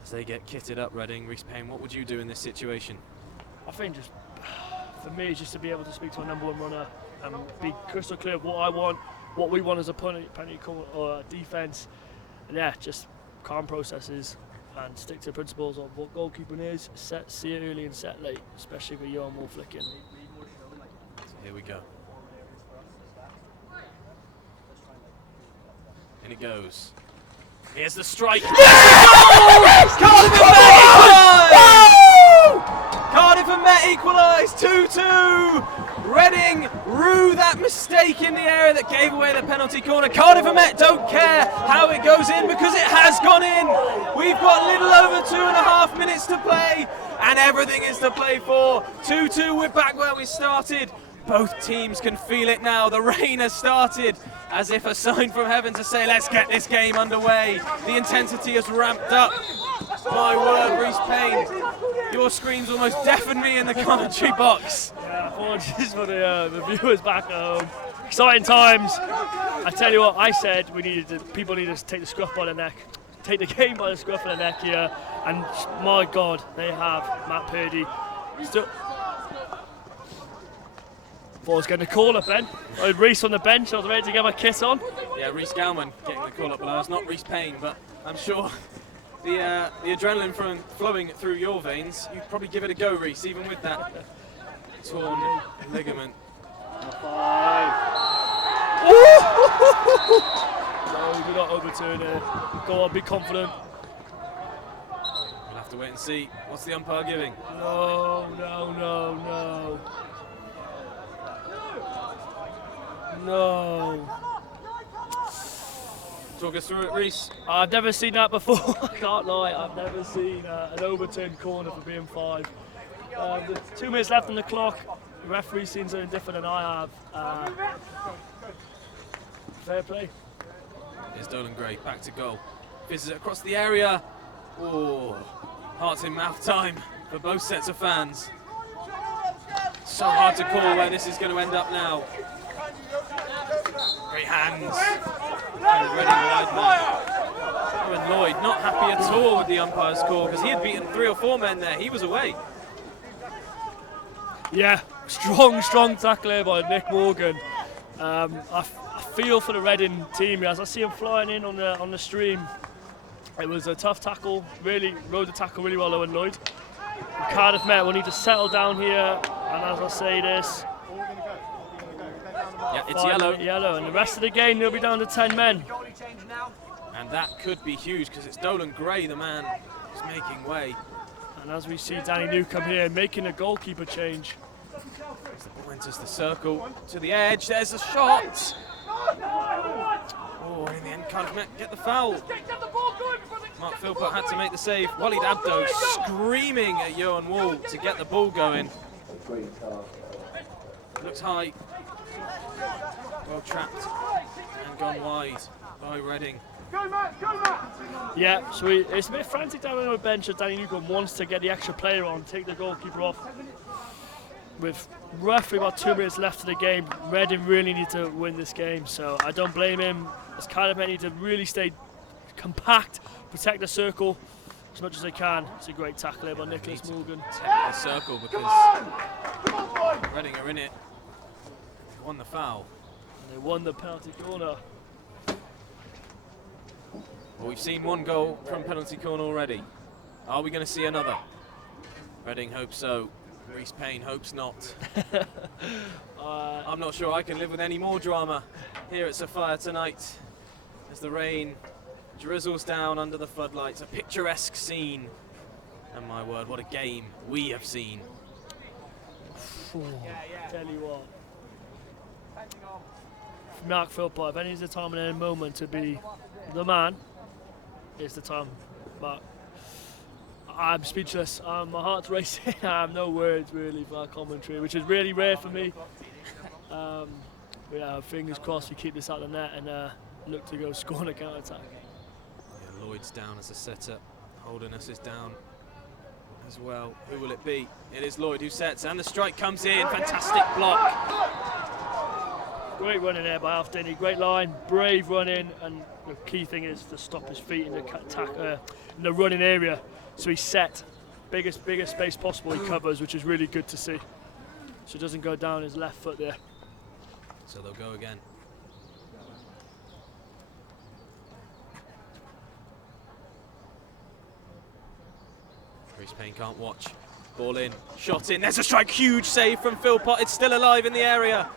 As they get kitted up, Reading. Reece Payne, what would you do in this situation? I think just, for me, it's just to be able to speak to a number one runner and be crystal clear of what I want, what we want as a penalty corner or defence. And yeah, just calm processes and stick to the principles of what goalkeeping is, see it early and set late, especially with Johan Wool flicking. So here we go. In it goes. Here's the strike. Yes! Cardiff and Met equalise! 2-2! Reading rue that mistake in the area that gave away the penalty corner. Cardiff and Met don't care how it goes in because it has gone in. We've got little over 2.5 minutes to play and everything is to play for. 2-2, we're back where we started. Both teams can feel it now. The rain has started as if a sign from heaven to say, let's get this game underway. The intensity has ramped up. My word, Reece Payne, your screams almost deafened me in the commentary box. Yeah, apologies for the viewers back at home. Exciting times. I tell you what, I said people needed to take the scruff by the neck. Take the game by the scruff of the neck here. And my God, they have. Matt Purdy. Thought I was getting a call up then. I had Reece on the bench, I was ready to get my kit on. Yeah, Reece Gowman getting the call up below. It's not Reece Payne, but I'm sure the adrenaline flowing through your veins, you'd probably give it a go, Reece, even with that torn ligament. No, do not overturn it. Go on, be confident. We'll have to wait and see. What's the umpire giving? No. No. Talk us through it, Reece. I've never seen that before. I can't lie. I've never seen an overturned corner for being 5. There's 2 minutes left on the clock. The referee seems something different than I have. Fair play. Here's Dolan Gray back to goal. Fizzes it across the area. Oh, hearts in mouth time for both sets of fans. So hard to call where this is going to end up now. Great hands. Reading wide man. Owen Lloyd not happy at all with the umpire's call because he had beaten 3 or 4 men there. He was away. Yeah, strong tackle here by Nick Morgan. I feel for the Reading team as I see him flying in on the stream. It was a tough tackle. Really rode the tackle really well, Owen Lloyd. Cardiff Met will need to settle down here And as I say this, Yeah, it's 5 yellow. minute yellow, and the rest of the game they'll be down to 10 men. And that could be huge because it's Dolan Gray, the man who's making way. And as we see Danny Newcombe here making a goalkeeper change. As the ball enters the circle to the edge, there's a shot. Oh, and in the end, Cardiff Met get the foul. Mark Philpott had to make the save. Walid Abdo screaming at Johan Wall to get the ball going. Looks high. Well trapped and gone wide by Reading. Yeah, so it's a bit frantic down on the bench as Danny Newcombe wants to get the extra player on, take the goalkeeper off. With roughly about 2 minutes left of the game, Reading really need to win this game, so I don't blame him. As Cardiff need to really stay compact, protect the circle as much as they can. It's a great tackle here by Nicholas Morgan. Protect the circle because Reading are in it. They won the foul. And they won the penalty corner. Well, we've seen one goal from penalty corner already. Are we going to see another? Reading hopes so. Reece Payne hopes not. I'm not sure I can live with any more drama here at Sophia tonight as the rain drizzles down under the floodlights. A picturesque scene. And my word, what a game we have seen. Tell you what. Mark Philpott, if any is the time and any moment to be the man, it's the time. But I'm speechless. My heart's racing. I have no words really for our commentary, which is really rare for me. Yeah, fingers crossed we keep this out of the net and look to go score on a counter attack. Yeah, Lloyd's down as a setter. Holderness is down as well. Who will it be? It is Lloyd who sets, and the strike comes in. Fantastic block. Great running there by Alfdini, great line, brave running, and the key thing is to stop his feet in the attack, in the running area. So he's set, biggest space possible he covers, which is really good to see. So he doesn't go down his left foot there. So they'll go again. Reece Payne can't watch. Ball in, shot in, there's a strike, huge save from Philpott, it's still alive in the area.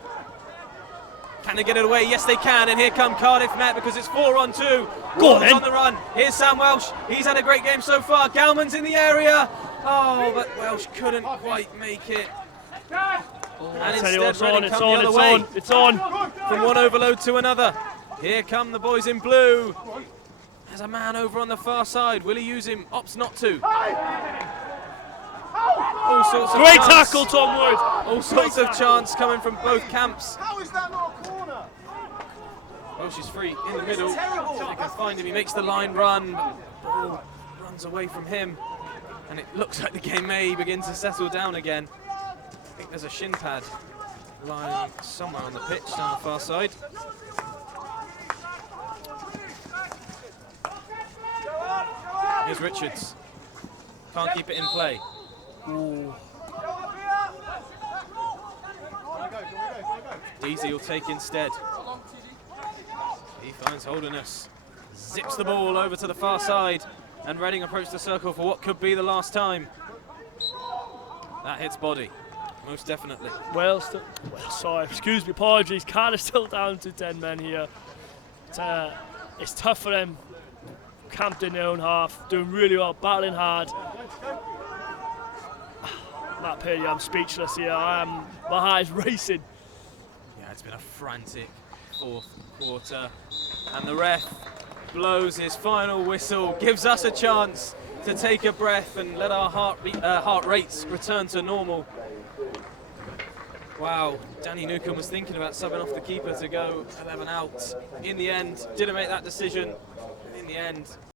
Can they get it away? Yes, they can. And here come Cardiff Met because it's 4-on-2. Gordon's on the run. Here's Sam Welsh. He's had a great game so far. Galman's in the area. Oh, but Welsh couldn't quite make it. And instead, Reading come the other way. It's on. From one overload to another. Here come the boys in blue. There's a man over on the far side. Will he use him? Opts not to. All sorts of Great chance. tackle, Tom Wood. All sorts of chance coming from both camps. How is that not a corner? Welsh is free in the middle. They can find him. He makes the line run. Ball runs away from him. And it looks like the game may begin to settle down again. I think there's a shin pad lying somewhere on the pitch down the far side. Here's Richards. Can't keep it in play. Ooh. Deasy will take instead. He finds Holderness. Zips the ball over to the far side. And Reading approach the circle for what could be the last time. That hits body. Most definitely. Well, sorry, excuse me, apologies. Cardiff still down to 10 men here. It's tough for them. Camped in their own half, doing really well, battling hard. Matt Purdy, I'm speechless here. My heart is racing. Yeah, it's been a frantic fourth quarter. And the ref blows his final whistle, gives us a chance to take a breath and let our heart rates return to normal. Wow, Danny Newcombe was thinking about subbing off the keeper to go 11 out. In the end, didn't make that decision. In the end,